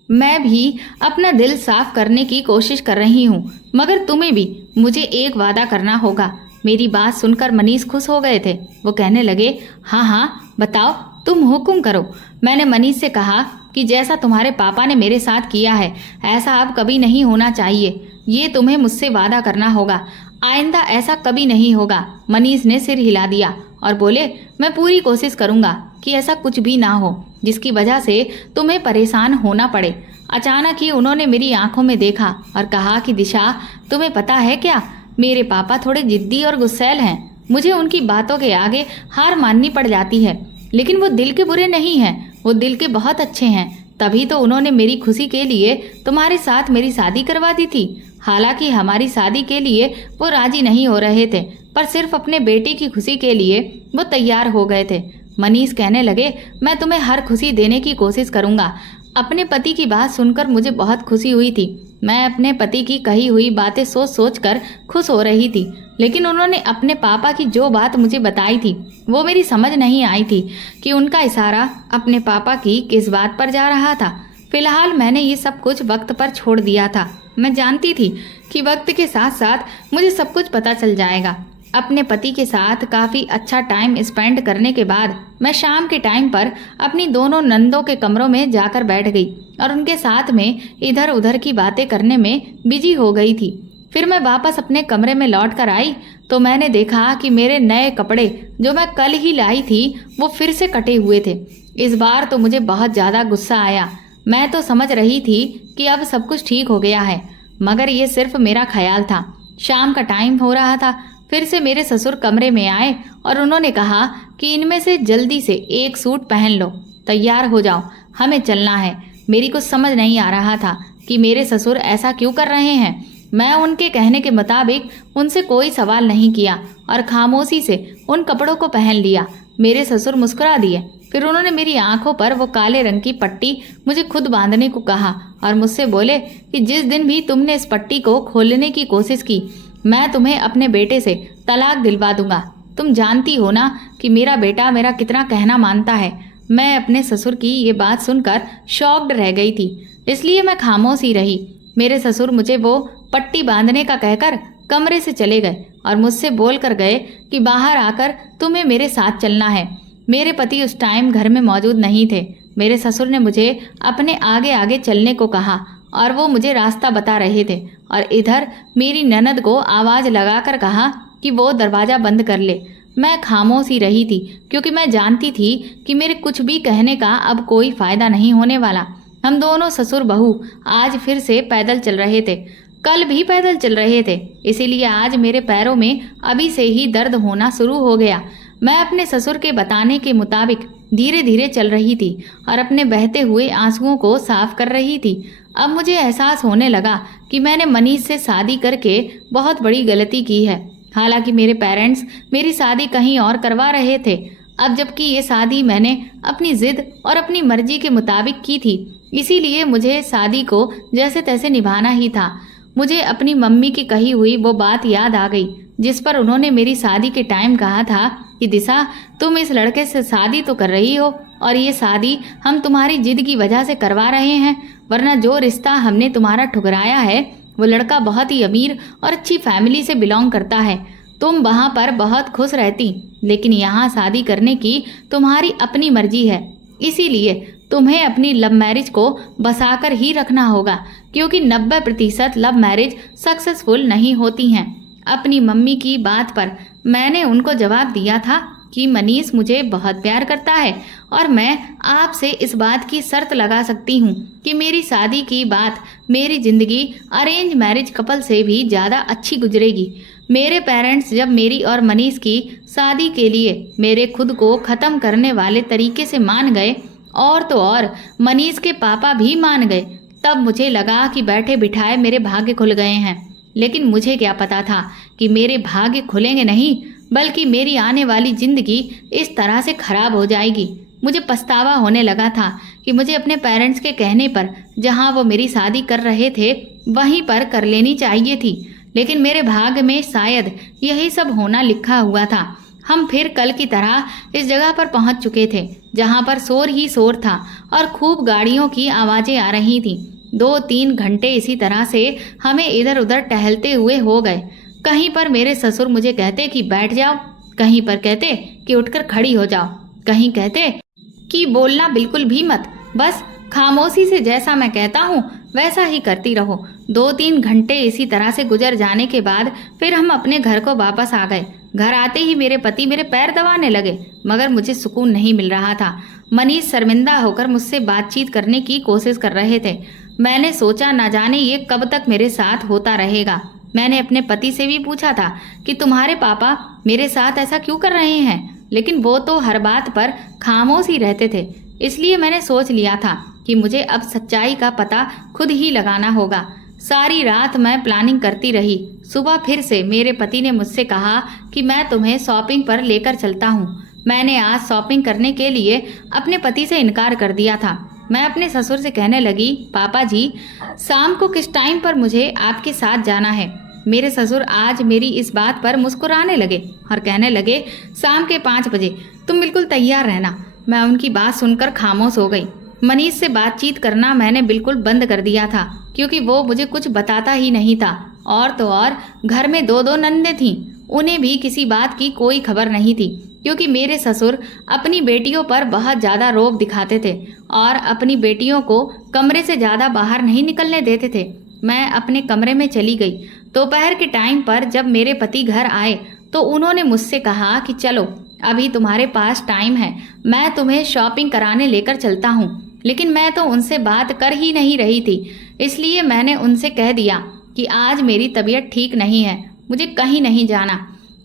मैं भी अपना दिल साफ करने की कोशिश कर रही हूँ, मगर तुम्हें भी मुझे एक वादा करना होगा। मेरी बात सुनकर मनीष खुश हो गए थे। वो कहने लगे, हाँ हाँ बताओ, तुम हुक्म करो। मैंने मनीष से कहा कि जैसा तुम्हारे पापा ने मेरे साथ किया है, ऐसा अब कभी नहीं होना चाहिए। ये तुम्हें मुझसे वादा करना होगा। आइंदा ऐसा कभी नहीं होगा। मनीष ने सिर हिला दिया और बोले, मैं पूरी कोशिश करूंगा कि ऐसा कुछ भी ना हो जिसकी वजह से तुम्हें परेशान होना पड़े। अचानक ही उन्होंने मेरी आंखों में देखा और कहा कि दिशा, तुम्हें पता है क्या, मेरे पापा थोड़े जिद्दी और गुस्सैल हैं। मुझे उनकी बातों के आगे हार माननी पड़ जाती है, लेकिन वो दिल के बुरे नहीं हैं, वो दिल के बहुत अच्छे हैं। तभी तो उन्होंने मेरी खुशी के लिए तुम्हारे साथ मेरी शादी करवा दी थी। हालांकि हमारी शादी के लिए वो राजी नहीं हो रहे थे, पर सिर्फ अपने बेटे की खुशी के लिए वो तैयार हो गए थे। मनीष कहने लगे, मैं तुम्हें हर खुशी देने की कोशिश करूंगा। अपने पति की बात सुनकर मुझे बहुत खुशी हुई थी। मैं अपने पति की कही हुई बातें सोच सोच कर खुश हो रही थी, लेकिन उन्होंने अपने पापा की जो बात मुझे बताई थी वो मेरी समझ नहीं आई थी कि उनका इशारा अपने पापा की किस बात पर जा रहा था। फिलहाल मैंने ये सब कुछ वक्त पर छोड़ दिया था। मैं जानती थी कि वक्त के साथ साथ मुझे सब कुछ पता चल जाएगा। अपने पति के साथ काफ़ी अच्छा टाइम स्पेंड करने के बाद मैं शाम के टाइम पर अपनी दोनों नंदों के कमरों में जाकर बैठ गई और उनके साथ में इधर उधर की बातें करने में बिजी हो गई थी। फिर मैं वापस अपने कमरे में लौट कर आई तो मैंने देखा कि मेरे नए कपड़े जो मैं कल ही लाई थी वो फिर से कटे हुए थे। इस बार तो मुझे बहुत ज़्यादा गुस्सा आया। मैं तो समझ रही थी कि अब सब कुछ ठीक हो गया है, मगर ये सिर्फ मेरा ख्याल था। शाम का टाइम हो रहा था। फिर से मेरे ससुर कमरे में आए और उन्होंने कहा कि इनमें से जल्दी से एक सूट पहन लो, तैयार हो जाओ, हमें चलना है। मेरी कुछ समझ नहीं आ रहा था कि मेरे ससुर ऐसा क्यों कर रहे हैं। मैं उनके कहने के मुताबिक उनसे कोई सवाल नहीं किया और खामोशी से उन कपड़ों को पहन लिया। मेरे ससुर मुस्कुरा दिए। फिर उन्होंने मेरी आंखों पर वो काले रंग की पट्टी मुझे खुद बांधने को कहा और मुझसे बोले कि जिस दिन भी तुमने इस पट्टी को खोलने की कोशिश की, मैं तुम्हें अपने बेटे से तलाक दिलवा दूंगा। तुम जानती हो ना कि मेरा बेटा मेरा कितना कहना मानता है। मैं अपने ससुर की ये बात सुनकर शॉक्ड रह गई थी, इसलिए मैं खामोश ही रही। मेरे ससुर मुझे वो पट्टी बांधने का कहकर कमरे से चले गए और मुझसे बोल कर गए कि बाहर आकर तुम्हें मेरे साथ चलना है। मेरे पति उस टाइम घर में मौजूद नहीं थे। मेरे ससुर ने मुझे अपने आगे आगे चलने को कहा और वो मुझे रास्ता बता रहे थे, और इधर मेरी ननद को आवाज़ लगाकर कहा कि वो दरवाज़ा बंद कर ले। मैं खामोश ही रही थी, क्योंकि मैं जानती थी कि मेरे कुछ भी कहने का अब कोई फ़ायदा नहीं होने वाला। हम दोनों ससुर बहू आज फिर से पैदल चल रहे थे। कल भी पैदल चल रहे थे, इसीलिए आज मेरे पैरों में अभी से ही दर्द होना शुरू हो गया। मैं अपने ससुर के बताने के मुताबिक धीरे धीरे चल रही थी और अपने बहते हुए आंसुओं को साफ कर रही थी। अब मुझे एहसास होने लगा कि मैंने मनीष से शादी करके बहुत बड़ी गलती की है। हालांकि मेरे पेरेंट्स मेरी शादी कहीं और करवा रहे थे, अब जबकि ये शादी मैंने अपनी ज़िद और अपनी मर्जी के मुताबिक की थी, इसीलिए मुझे शादी को जैसे तैसे निभाना ही था। मुझे अपनी मम्मी की कही हुई वो बात याद आ गई जिस पर उन्होंने मेरी शादी के टाइम कहा था कि दिशा, तुम इस लड़के से शादी तो कर रही हो और ये शादी हम तुम्हारी जिद की वजह से करवा रहे हैं, वरना जो रिश्ता हमने तुम्हारा ठुकराया है वो लड़का बहुत ही अमीर और अच्छी फैमिली से बिलोंग करता है। तुम वहाँ पर बहुत खुश रहती, लेकिन यहाँ शादी करने की तुम्हारी अपनी मर्जी है, इसीलिए तुम्हें अपनी लव मैरिज को बसाकर ही रखना होगा, क्योंकि 90% लव मैरिज सक्सेसफुल नहीं होती हैं। अपनी मम्मी की बात पर मैंने उनको जवाब दिया था कि मनीष मुझे बहुत प्यार करता है और मैं आपसे इस बात की शर्त लगा सकती हूँ कि मेरी शादी की बात मेरी ज़िंदगी अरेंज मैरिज कपल से भी ज़्यादा अच्छी गुजरेगी। मेरे पेरेंट्स जब मेरी और मनीष की शादी के लिए मेरे खुद को ख़त्म करने वाले तरीके से मान गए, और तो और मनीष के पापा भी मान गए, तब मुझे लगा कि बैठे बिठाए मेरे भाग्य खुल गए हैं। लेकिन मुझे क्या पता था कि मेरे भाग्य खुलेंगे नहीं, बल्कि मेरी आने वाली ज़िंदगी इस तरह से खराब हो जाएगी। मुझे पछतावा होने लगा था कि मुझे अपने पेरेंट्स के कहने पर जहां वो मेरी शादी कर रहे थे वहीं पर कर लेनी चाहिए थी, लेकिन मेरे भाग्य में शायद यही सब होना लिखा हुआ था। हम फिर कल की तरह इस जगह पर पहुंच चुके थे जहां पर शोर ही शोर था और खूब गाड़ियों की आवाज़ें आ रही थीं। 2-3 घंटे इसी तरह से हमें इधर उधर टहलते हुए हो गए। कहीं पर मेरे ससुर मुझे कहते कि बैठ जाओ, कहीं पर कहते कि उठकर खड़ी हो जाओ, कहीं कहते कि बोलना बिल्कुल भी मत, बस खामोशी से जैसा मैं कहता हूँ वैसा ही करती रहो। 2-3 घंटे इसी तरह से गुजर जाने के बाद फिर हम अपने घर को वापस आ गए। घर आते ही मेरे पति मेरे पैर दबाने लगे, मगर मुझे सुकून नहीं मिल रहा था। मनीष शर्मिंदा होकर मुझसे बातचीत करने की कोशिश कर रहे थे। मैंने सोचा न जाने ये कब तक मेरे साथ होता रहेगा। मैंने अपने पति से भी पूछा था कि तुम्हारे पापा मेरे साथ ऐसा क्यों कर रहे हैं, लेकिन वो तो हर बात पर खामोश ही रहते थे। इसलिए मैंने सोच लिया था कि मुझे अब सच्चाई का पता खुद ही लगाना होगा। सारी रात मैं प्लानिंग करती रही। सुबह फिर से मेरे पति ने मुझसे कहा कि मैं तुम्हें शॉपिंग पर लेकर चलता हूँ। मैंने आज शॉपिंग करने के लिए अपने पति से इनकार कर दिया था। मैं अपने ससुर से कहने लगी, पापा जी, शाम को किस टाइम पर मुझे आपके साथ जाना है। मेरे ससुर आज मेरी इस बात पर मुस्कुराने लगे और कहने लगे, शाम के 5 बजे तुम बिल्कुल तैयार रहना। मैं उनकी बात सुनकर खामोश हो गई। मनीष से बातचीत करना मैंने बिल्कुल बंद कर दिया था, क्योंकि वो मुझे कुछ बताता ही नहीं था। और तो और घर में 2-2 नंदें थीं, उन्हें भी किसी बात की कोई खबर नहीं थी, क्योंकि मेरे ससुर अपनी बेटियों पर बहुत ज़्यादा रौब दिखाते थे और अपनी बेटियों को कमरे से ज़्यादा बाहर नहीं निकलने देते थे। मैं अपने कमरे में चली गई। दोपहर के टाइम पर जब मेरे पति घर आए तो उन्होंने मुझसे कहा कि चलो, अभी तुम्हारे पास टाइम है, मैं तुम्हें शॉपिंग कराने लेकर चलता हूँ। लेकिन मैं तो उनसे बात कर ही नहीं रही थी, इसलिए मैंने उनसे कह दिया कि आज मेरी तबीयत ठीक नहीं है, मुझे कहीं नहीं जाना।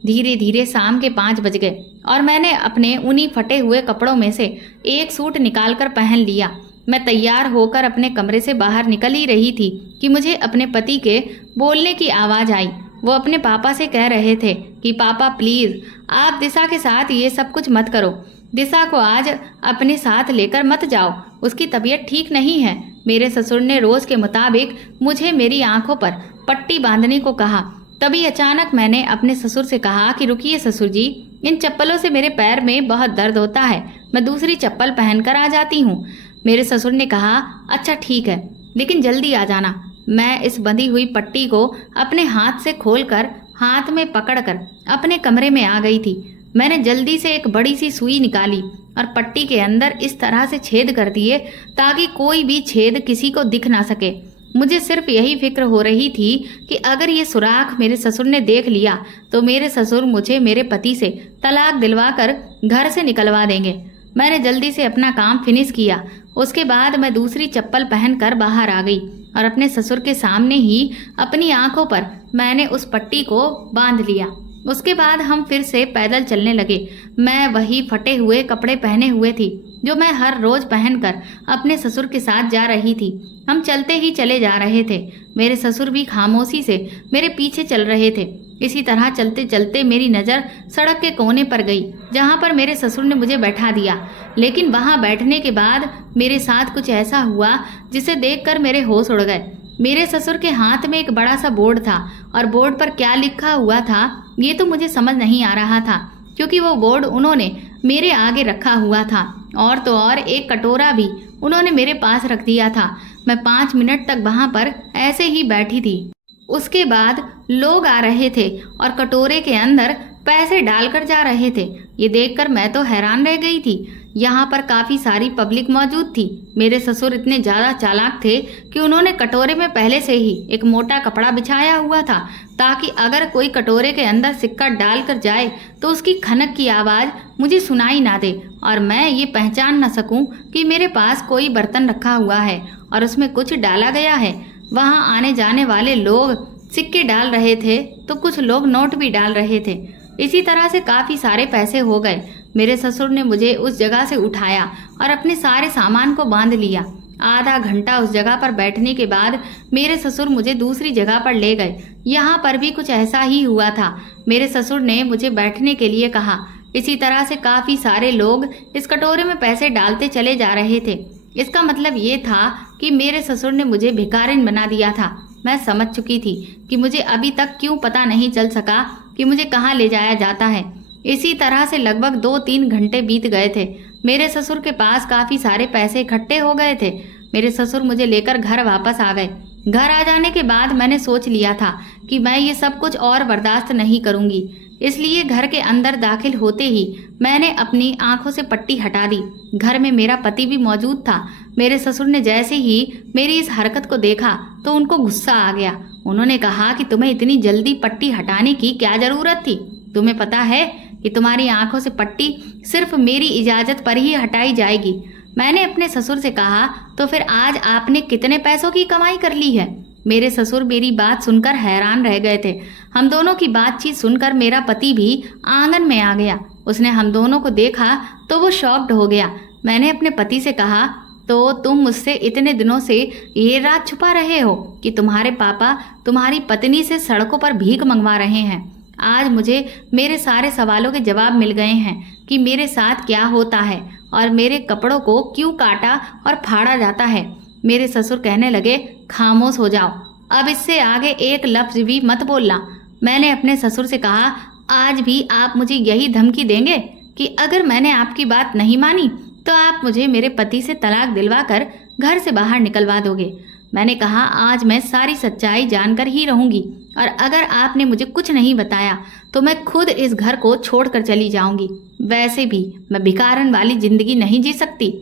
धीरे धीरे शाम के 5 बज गए और मैंने अपने उन्हीं फटे हुए कपड़ों में से एक सूट निकालकर पहन लिया। मैं तैयार होकर अपने कमरे से बाहर निकल ही रही थी कि मुझे अपने पति के बोलने की आवाज़ आई। वो अपने पापा से कह रहे थे कि पापा प्लीज़ आप दिशा के साथ ये सब कुछ मत करो, दिशा को आज अपने साथ लेकर मत जाओ, उसकी तबीयत ठीक नहीं है। मेरे ससुर ने रोज़ के मुताबिक मुझे मेरी आंखों पर पट्टी बांधने को कहा। तभी अचानक मैंने अपने ससुर से कहा कि रुकिए ससुर जी, इन चप्पलों से मेरे पैर में बहुत दर्द होता है, मैं दूसरी चप्पल पहनकर आ जाती हूँ। मेरे ससुर ने कहा, अच्छा ठीक है, लेकिन जल्दी आ जाना। मैं इस बंधी हुई पट्टी को अपने हाथ से खोलकर हाथ में पकड़कर अपने कमरे में आ गई थी। मैंने जल्दी से एक बड़ी सी सुई निकाली और पट्टी के अंदर इस तरह से छेद कर दिए ताकि कोई भी छेद किसी को दिख ना सके। मुझे सिर्फ यही फिक्र हो रही थी कि अगर ये सुराख मेरे ससुर ने देख लिया तो मेरे ससुर मुझे मेरे पति से तलाक दिलवा कर घर से निकलवा देंगे। मैंने जल्दी से अपना काम फिनिश किया। उसके बाद मैं दूसरी चप्पल पहनकर बाहर आ गई और अपने ससुर के सामने ही अपनी आंखों पर मैंने उस पट्टी को बांध लिया। उसके बाद हम फिर से पैदल चलने लगे। मैं वही फटे हुए कपड़े पहने हुए थी जो मैं हर रोज पहनकर अपने ससुर के साथ जा रही थी। हम चलते ही चले जा रहे थे। मेरे ससुर भी खामोशी से मेरे पीछे चल रहे थे। इसी तरह चलते चलते मेरी नज़र सड़क के कोने पर गई जहाँ पर मेरे ससुर ने मुझे बैठा दिया। लेकिन वहाँ बैठने के बाद मेरे साथ कुछ ऐसा हुआ जिसे देखकर मेरे होश उड़ गए। मेरे ससुर के हाथ में एक बड़ा सा बोर्ड था और बोर्ड पर क्या लिखा हुआ था ये तो मुझे समझ नहीं आ रहा था, क्योंकि वो बोर्ड उन्होंने मेरे आगे रखा हुआ था और तो और एक कटोरा भी उन्होंने मेरे पास रख दिया था। मैं 5 मिनट तक वहाँ पर ऐसे ही बैठी थी। उसके बाद लोग आ रहे थे और कटोरे के अंदर पैसे डालकर जा रहे थे। ये देखकर मैं तो हैरान रह गई थी। यहाँ पर काफ़ी सारी पब्लिक मौजूद थी। मेरे ससुर इतने ज़्यादा चालाक थे कि उन्होंने कटोरे में पहले से ही एक मोटा कपड़ा बिछाया हुआ था ताकि अगर कोई कटोरे के अंदर सिक्का डाल कर जाए तो उसकी खनक की आवाज़ मुझे सुनाई ना दे और मैं ये पहचान न सकूं कि मेरे पास कोई बर्तन रखा हुआ है और उसमें कुछ डाला गया है। वहाँ आने जाने वाले लोग सिक्के डाल रहे थे तो कुछ लोग नोट भी डाल रहे थे। इसी तरह से काफ़ी सारे पैसे हो गए। मेरे ससुर ने मुझे उस जगह से उठाया और अपने सारे सामान को बांध लिया। आधा घंटा उस जगह पर बैठने के बाद मेरे ससुर मुझे दूसरी जगह पर ले गए। यहाँ पर भी कुछ ऐसा ही हुआ था। मेरे ससुर ने मुझे बैठने के लिए कहा। इसी तरह से काफ़ी सारे लोग इस कटोरे में पैसे डालते चले जा रहे थे। इसका मतलब ये था कि मेरे ससुर ने मुझे भिखारिन बना दिया था। मैं समझ चुकी थी कि मुझे अभी तक क्यों पता नहीं चल सका कि मुझे कहाँ ले जाया जाता है। इसी तरह से लगभग 2-3 घंटे बीत गए थे। मेरे ससुर के पास काफ़ी सारे पैसे इकट्ठे हो गए थे। मेरे ससुर मुझे लेकर घर वापस आ गए। घर आ जाने के बाद मैंने सोच लिया था कि मैं ये सब कुछ और बर्दाश्त नहीं करूँगी। इसलिए घर के अंदर दाखिल होते ही मैंने अपनी आंखों से पट्टी हटा दी। घर में मेरा पति भी मौजूद था। मेरे ससुर ने जैसे ही मेरी इस हरकत को देखा तो उनको गुस्सा आ गया। उन्होंने कहा कि तुम्हें इतनी जल्दी पट्टी हटाने की क्या ज़रूरत थी? तुम्हें पता है कि तुम्हारी आंखों से पट्टी सिर्फ मेरी इजाज़त पर ही हटाई जाएगी। मैंने अपने ससुर से कहा, तो फिर आज आपने कितने पैसों की कमाई कर ली है? मेरे ससुर मेरी बात सुनकर हैरान रह गए थे। हम दोनों की बातचीत सुनकर मेरा पति भी आंगन में आ गया। उसने हम दोनों को देखा तो वो शॉक्ड हो गया। मैंने अपने पति से कहा, तो तुम मुझसे इतने दिनों से ये राज छुपा रहे हो कि तुम्हारे पापा तुम्हारी पत्नी से सड़कों पर भीख मंगवा रहे हैं। आज मुझे मेरे सारे सवालों के जवाब मिल गए हैं कि मेरे साथ क्या होता है और मेरे कपड़ों को क्यों काटा और फाड़ा जाता है। मेरे ससुर कहने लगे, खामोश हो जाओ, अब इससे आगे एक लफ्ज़ भी मत बोलना। मैंने अपने ससुर से कहा, आज भी आप मुझे यही धमकी देंगे कि अगर मैंने आपकी बात नहीं मानी तो आप मुझे मेरे पति से तलाक दिलवा कर घर से बाहर निकलवा दोगे। मैंने कहा, आज मैं सारी सच्चाई जानकर ही रहूंगी और अगर आपने मुझे कुछ नहीं बताया तो मैं खुद इस घर को छोड़कर चली जाऊंगी। वैसे भी मैं भिखारन वाली जिंदगी नहीं जी सकती।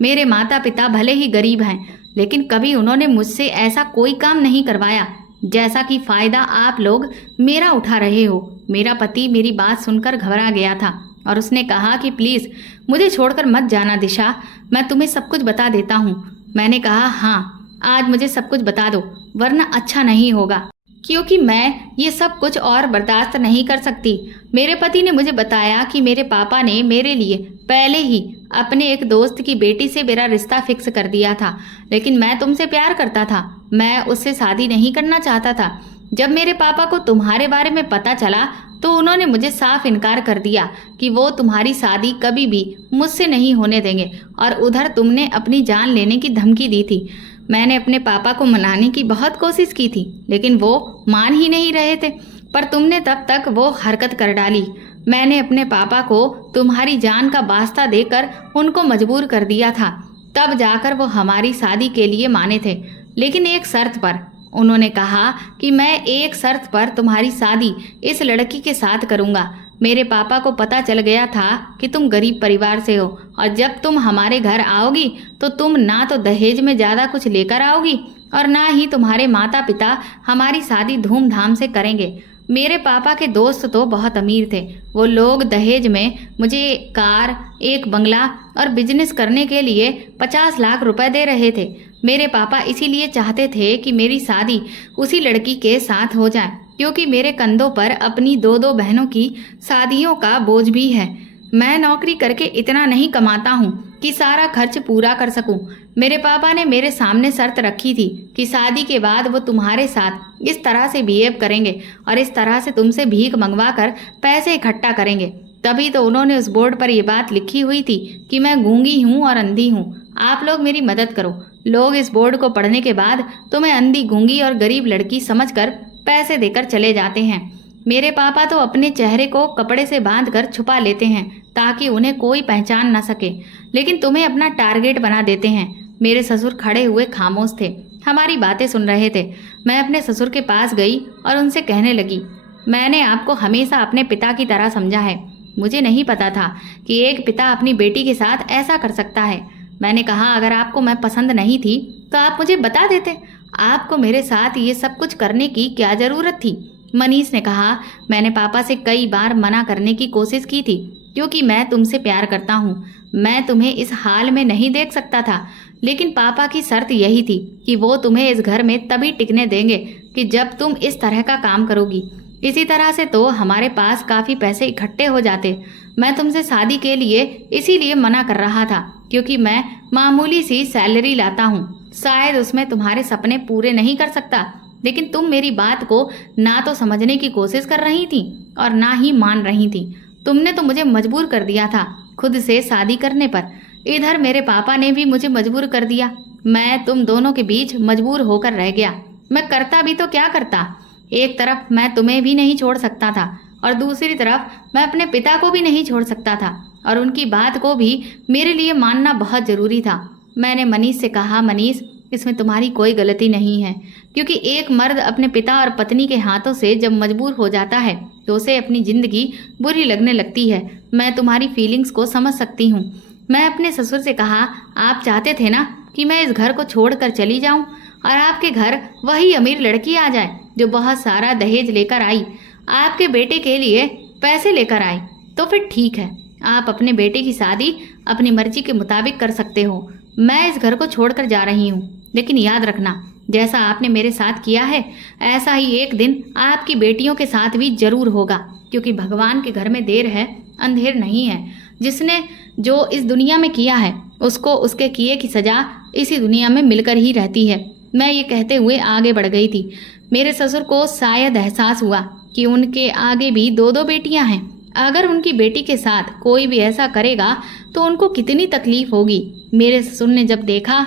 मेरे माता पिता भले ही गरीब हैं, लेकिन कभी उन्होंने मुझसे ऐसा कोई काम नहीं करवाया जैसा कि फ़ायदा आप लोग मेरा उठा रहे हो। मेरा पति मेरी बात सुनकर घबरा गया था और उसने कहा कि प्लीज़ मुझे छोड़कर मत जाना दिशा, मैं तुम्हें सब कुछ बता देता हूँ। मैंने कहा, हाँ, आज मुझे सब कुछ बता दो वरना अच्छा नहीं होगा, क्योंकि मैं ये सब कुछ और बर्दाश्त नहीं कर सकती। मेरे पति ने मुझे बताया कि मेरे पापा ने मेरे लिए पहले ही अपने एक दोस्त की बेटी से मेरा रिश्ता फिक्स कर दिया था, लेकिन मैं तुमसे प्यार करता था। मैं उससे शादी नहीं करना चाहता था। जब मेरे पापा को तुम्हारे बारे में पता चला तो उन्होंने मुझे साफ इनकार कर दिया कि वो तुम्हारी शादी कभी भी मुझसे नहीं होने देंगे और उधर तुमने अपनी जान लेने की धमकी दी थी। मैंने अपने पापा को मनाने की बहुत कोशिश की थी, लेकिन वो मान ही नहीं रहे थे, पर तुमने तब तक वो हरकत कर डाली। मैंने अपने पापा को तुम्हारी जान का वास्ता देकर उनको मजबूर कर दिया था, तब जाकर वो हमारी शादी के लिए माने थे, लेकिन एक शर्त पर। उन्होंने कहा कि मैं एक शर्त पर तुम्हारी शादी इस लड़की के साथ करूँगा। मेरे पापा को पता चल गया था कि तुम गरीब परिवार से हो और जब तुम हमारे घर आओगी तो तुम ना तो दहेज में ज़्यादा कुछ लेकर आओगी और ना ही तुम्हारे माता पिता हमारी शादी धूमधाम से करेंगे। मेरे पापा के दोस्त तो बहुत अमीर थे। वो लोग दहेज में मुझे कार, एक बंगला और बिजनेस करने के लिए 50 लाख रुपए दे रहे थे। मेरे पापा इसीलिए चाहते थे कि मेरी शादी उसी लड़की के साथ हो जाए, क्योंकि मेरे कंधों पर अपनी दो दो बहनों की शादियों का बोझ भी है। मैं नौकरी करके इतना नहीं कमाता हूँ कि सारा खर्च पूरा कर सकूं। मेरे पापा ने मेरे सामने शर्त रखी थी कि शादी के बाद वो तुम्हारे साथ इस तरह से बिहेव करेंगे और इस तरह से तुमसे भीख मंगवा कर पैसे इकट्ठा करेंगे। तभी तो उन्होंने उस बोर्ड पर ये बात लिखी हुई थी कि मैं गूंगी हूँ और अंधी हूँ। आप लोग मेरी मदद करो। लोग इस बोर्ड को पढ़ने के बाद तुम्हें अंधी, गूंगी और गरीब लड़की समझकर पैसे देकर चले जाते हैं। मेरे पापा तो अपने चेहरे को कपड़े से बांधकर छुपा लेते हैं ताकि उन्हें कोई पहचान न सके, लेकिन तुम्हें अपना टारगेट बना देते हैं। मेरे ससुर खड़े हुए खामोश थे, हमारी बातें सुन रहे थे। मैं अपने ससुर के पास गई और उनसे कहने लगी, मैंने आपको हमेशा अपने पिता की तरह समझा है। मुझे नहीं पता था कि एक पिता अपनी बेटी के साथ ऐसा कर सकता है। मैंने कहा, अगर आपको मैं पसंद नहीं थी तो आप मुझे बता देते। आपको मेरे साथ ये सब कुछ करने की क्या ज़रूरत थी? मनीष ने कहा, मैंने पापा से कई बार मना करने की कोशिश की थी क्योंकि मैं तुमसे प्यार करता हूँ। मैं तुम्हें इस हाल में नहीं देख सकता था, लेकिन पापा की शर्त यही थी कि वो तुम्हें इस घर में तभी टिकने देंगे कि जब तुम इस तरह का काम करोगी। इसी तरह से तो हमारे पास काफ़ी पैसे इकट्ठे हो जाते। मैं तुमसे शादी के लिए इसीलिए मना कर रहा था क्योंकि मैं मामूली सी सैलरी लाता हूँ। शायद उसमें तुम्हारे सपने पूरे नहीं कर सकता, लेकिन तुम मेरी बात को ना तो समझने की कोशिश कर रही थी और ना ही मान रही थी। तुमने तो मुझे मजबूर कर दिया था खुद से शादी करने पर। इधर मेरे पापा ने भी मुझे मजबूर कर दिया। मैं तुम दोनों के बीच मजबूर होकर रह गया। मैं करता भी तो क्या करता? एक तरफ मैं तुम्हें भी नहीं छोड़ सकता था और दूसरी तरफ मैं अपने पिता को भी नहीं छोड़ सकता था और उनकी बात को भी मेरे लिए मानना बहुत ज़रूरी था। मैंने मनीष से कहा, मनीष, इसमें तुम्हारी कोई गलती नहीं है, क्योंकि एक मर्द अपने पिता और पत्नी के हाथों से जब मजबूर हो जाता है तो उसे अपनी ज़िंदगी बुरी लगने लगती है। मैं तुम्हारी फीलिंग्स को समझ सकती हूँ। मैं अपने ससुर से कहा, आप चाहते थे ना कि मैं इस घर को छोड़कर चली जाऊं और आपके घर वही अमीर लड़की आ जाए जो बहुत सारा दहेज लेकर आई, आपके बेटे के लिए पैसे लेकर आई। तो फिर ठीक है, आप अपने बेटे की शादी अपनी मर्जी के मुताबिक कर सकते हो। मैं इस घर को छोड़कर जा रही हूँ, लेकिन याद रखना, जैसा आपने मेरे साथ किया है ऐसा ही एक दिन आपकी बेटियों के साथ भी जरूर होगा, क्योंकि भगवान के घर में देर है अंधेर नहीं है। जिसने जो इस दुनिया में किया है उसको उसके किए की सजा इसी दुनिया में मिलकर ही रहती है। मैं ये कहते हुए आगे बढ़ गई थी। मेरे ससुर को शायद एहसास हुआ कि उनके आगे भी दो दो बेटियां हैं। अगर उनकी बेटी के साथ कोई भी ऐसा करेगा तो उनको कितनी तकलीफ होगी। मेरे ससुर ने जब देखा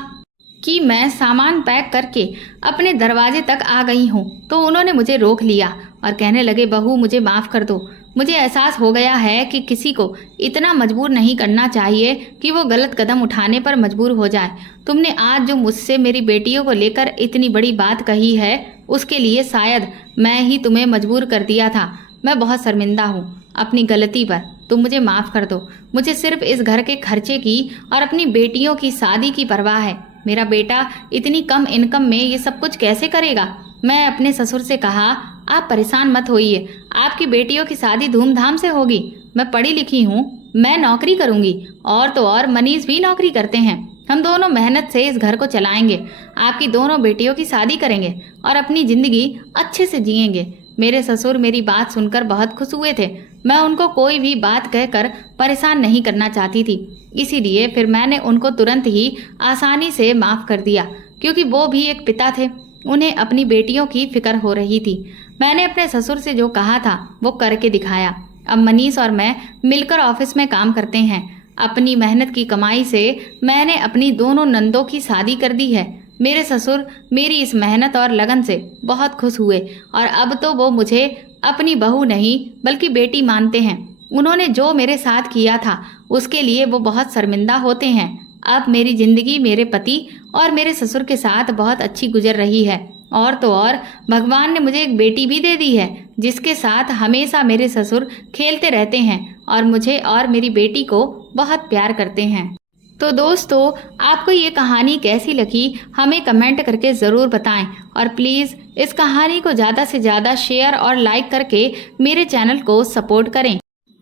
कि मैं सामान पैक करके अपने दरवाजे तक आ गई हूँ तो उन्होंने मुझे रोक लिया और कहने लगे, बहू, मुझे माफ़ कर दो। मुझे एहसास हो गया है कि किसी को इतना मजबूर नहीं करना चाहिए कि वो गलत कदम उठाने पर मजबूर हो जाए। तुमने आज जो मुझसे मेरी बेटियों को लेकर इतनी बड़ी बात कही है उसके लिए शायद मैं ही तुम्हें मजबूर कर दिया था। मैं बहुत शर्मिंदा हूँ अपनी गलती पर। तुम मुझे माफ़ कर दो। मुझे सिर्फ इस घर के खर्चे की और अपनी बेटियों की शादी की परवाह है। मेरा बेटा इतनी कम इनकम में ये सब कुछ कैसे करेगा? मैं अपने ससुर से कहा, आप परेशान मत होइए, आपकी बेटियों की शादी धूमधाम से होगी। मैं पढ़ी लिखी हूँ, मैं नौकरी करूँगी और तो और मनीष भी नौकरी करते हैं। हम दोनों मेहनत से इस घर को चलाएंगे, आपकी दोनों बेटियों की शादी करेंगे और अपनी ज़िंदगी अच्छे से जिएंगे। मेरे ससुर मेरी बात सुनकर बहुत खुश हुए थे। मैं उनको कोई भी बात कहकर परेशान नहीं करना चाहती थी, इसीलिए फिर मैंने उनको तुरंत ही आसानी से माफ़ कर दिया, क्योंकि वो भी एक पिता थे। उन्हें अपनी बेटियों की फिक्र हो रही थी। मैंने अपने ससुर से जो कहा था वो करके दिखाया। अब मनीष और मैं मिलकर ऑफिस में काम करते हैं। अपनी मेहनत की कमाई से मैंने अपनी दोनों नंदों की शादी कर दी है। मेरे ससुर मेरी इस मेहनत और लगन से बहुत खुश हुए और अब तो वो मुझे अपनी बहू नहीं बल्कि बेटी मानते हैं। उन्होंने जो मेरे साथ किया था उसके लिए वो बहुत शर्मिंदा होते हैं। अब मेरी ज़िंदगी मेरे पति और मेरे ससुर के साथ बहुत अच्छी गुजर रही है। और तो और भगवान ने मुझे एक बेटी भी दे दी है जिसके साथ हमेशा मेरे ससुर खेलते रहते हैं और मुझे और मेरी बेटी को बहुत प्यार करते हैं। तो दोस्तों, आपको ये कहानी कैसी लगी हमें कमेंट करके ज़रूर बताएं और प्लीज़ इस कहानी को ज़्यादा से ज़्यादा शेयर और लाइक करके मेरे चैनल को सपोर्ट करें।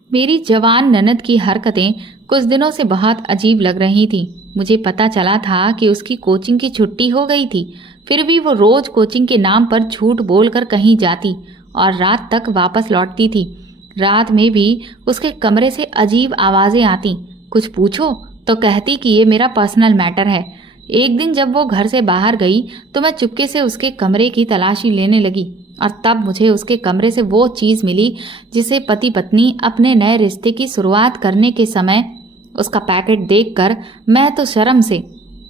मेरी जवान ननद की हरकतें कुछ दिनों से बहुत अजीब लग रही थी। मुझे पता चला था कि उसकी कोचिंग की छुट्टी हो गई थी, फिर भी वो रोज कोचिंग के नाम पर झूठ बोलकर कहीं जाती और रात तक वापस लौटती थी। रात में भी उसके कमरे से अजीब आवाज़ें आती। कुछ पूछो तो कहती कि ये मेरा पर्सनल मैटर है। एक दिन जब वो घर से बाहर गई तो मैं चुपके से उसके कमरे की तलाशी लेने लगी और तब मुझे उसके कमरे से वो चीज़ मिली जिसे पति पत्नी अपने नए रिश्ते की शुरुआत करने के समय उसका पैकेट देखकर मैं तो शर्म से।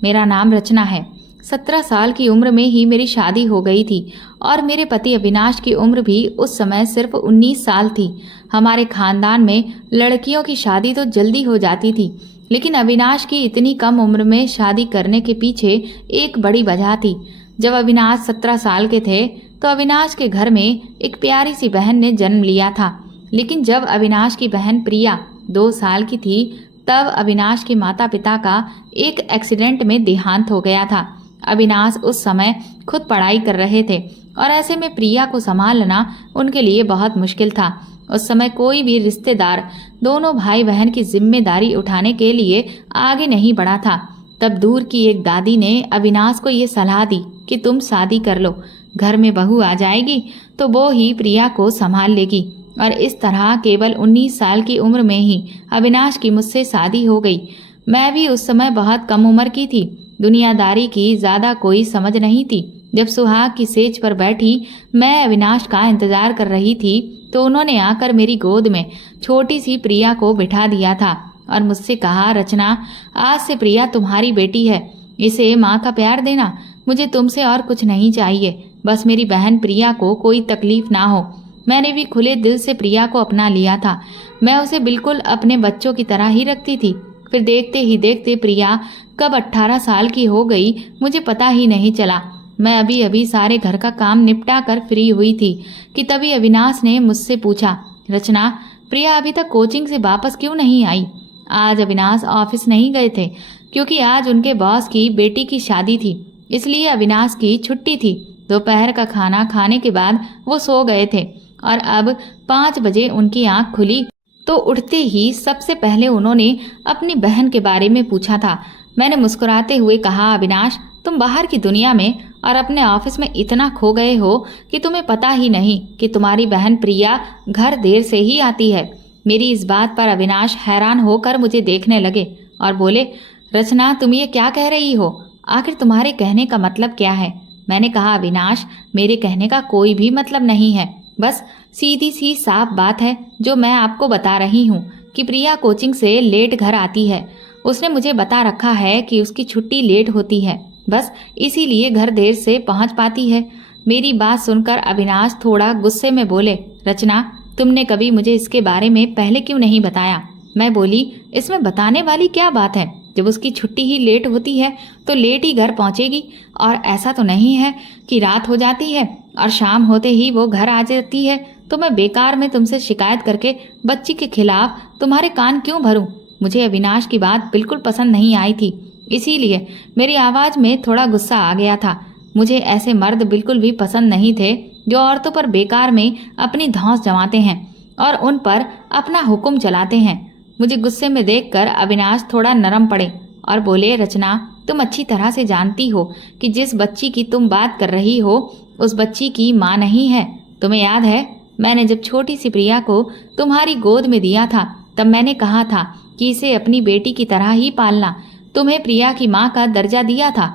मेरा नाम रचना है। 17 साल की उम्र में ही मेरी शादी हो गई थी और मेरे पति अविनाश की उम्र भी उस समय सिर्फ 19 साल थी। हमारे खानदान में लड़कियों की शादी तो जल्दी हो जाती थी, लेकिन अविनाश की इतनी कम उम्र में शादी करने के पीछे एक बड़ी वजह थी। जब अविनाश 17 साल के थे तो अविनाश के घर में एक प्यारी सी बहन ने जन्म लिया था, लेकिन जब अविनाश की बहन प्रिया 2 साल की थी तब अविनाश के माता पिता का एक एक्सीडेंट में देहांत हो गया था। अविनाश उस समय खुद पढ़ाई कर रहे थे और ऐसे में प्रिया को संभालना उनके लिए बहुत मुश्किल था। उस समय कोई भी रिश्तेदार दोनों भाई बहन की जिम्मेदारी उठाने के लिए आगे नहीं बढ़ा था। तब दूर की एक दादी ने अविनाश को ये सलाह दी कि तुम शादी कर लो, घर में बहू आ जाएगी तो वो ही प्रिया को संभाल लेगी। और इस तरह केवल 19 साल की उम्र में ही अविनाश की मुझसे शादी हो गई। मैं भी उस समय बहुत कम उम्र की थी, दुनियादारी की ज़्यादा कोई समझ नहीं थी। जब सुहाग की सेज पर बैठी मैं अविनाश का इंतजार कर रही थी तो उन्होंने आकर मेरी गोद में छोटी सी प्रिया को बिठा दिया था और मुझसे कहा, रचना, आज से प्रिया तुम्हारी बेटी है, इसे माँ का प्यार देना। मुझे तुमसे और कुछ नहीं चाहिए, बस मेरी बहन प्रिया को कोई तकलीफ ना हो। मैंने भी खुले दिल से प्रिया को अपना लिया था। मैं उसे बिल्कुल अपने बच्चों की तरह ही रखती थी। फिर देखते ही देखते प्रिया कब 18 साल की हो गई मुझे पता ही नहीं चला। मैं अभी अभी सारे घर का काम निपटा कर फ्री हुई थी कि तभी अविनाश ने मुझसे पूछा, रचना, प्रिया अभी तक कोचिंग से वापस क्यों नहीं आई? आज अविनाश ऑफिस नहीं गए थे क्योंकि आज उनके बॉस की बेटी की शादी थी, इसलिए अविनाश की छुट्टी थी। दोपहर का खाना खाने के बाद वो सो गए थे और अब 5 बजे उनकी आंख खुली तो उठते ही सबसे पहले उन्होंने अपनी बहन के बारे में पूछा था। मैंने मुस्कुराते हुए कहा, अविनाश, तुम बाहर की दुनिया में और अपने ऑफिस में इतना खो गए हो कि तुम्हें पता ही नहीं कि तुम्हारी बहन प्रिया घर देर से ही आती है। मेरी इस बात पर अविनाश हैरान होकर मुझे देखने लगे और बोले, रचना, तुम ये क्या कह रही हो? आखिर तुम्हारे कहने का मतलब क्या है? मैंने कहा, अविनाश, मेरे कहने का कोई भी मतलब नहीं है, बस सीधी सी साफ बात है जो मैं आपको बता रही हूँ कि प्रिया कोचिंग से लेट घर आती है। उसने मुझे बता रखा है कि उसकी छुट्टी लेट होती है, बस इसीलिए घर देर से पहुँच पाती है। मेरी बात सुनकर अविनाश थोड़ा गुस्से में बोले, रचना, तुमने कभी मुझे इसके बारे में पहले क्यों नहीं बताया? मैं बोली, इसमें बताने वाली क्या बात है? जब उसकी छुट्टी ही लेट होती है तो लेट ही घर पहुंचेगी, और ऐसा तो नहीं है कि रात हो जाती है और शाम होते ही वो घर आ जाती है। तो मैं बेकार में तुमसे शिकायत करके बच्ची के खिलाफ तुम्हारे कान क्यों भरूं? मुझे अविनाश की बात बिल्कुल पसंद नहीं आई थी, इसीलिए मेरी आवाज़ में थोड़ा गुस्सा आ गया था। मुझे ऐसे मर्द बिल्कुल भी पसंद नहीं थे जो औरतों पर बेकार में अपनी धौंस जमाते हैं और उन पर अपना हुक्म चलाते हैं। मुझे गुस्से में देखकर अविनाश थोड़ा नरम पड़े और बोले, रचना, तुम अच्छी तरह से जानती हो कि जिस बच्ची की तुम बात कर रही हो उस बच्ची की माँ नहीं है। तुम्हें याद है, मैंने जब छोटी सी प्रिया को तुम्हारी गोद में दिया था तब मैंने कहा था कि इसे अपनी बेटी की तरह ही पालना। तुम्हें प्रिया की माँ का दर्जा दिया था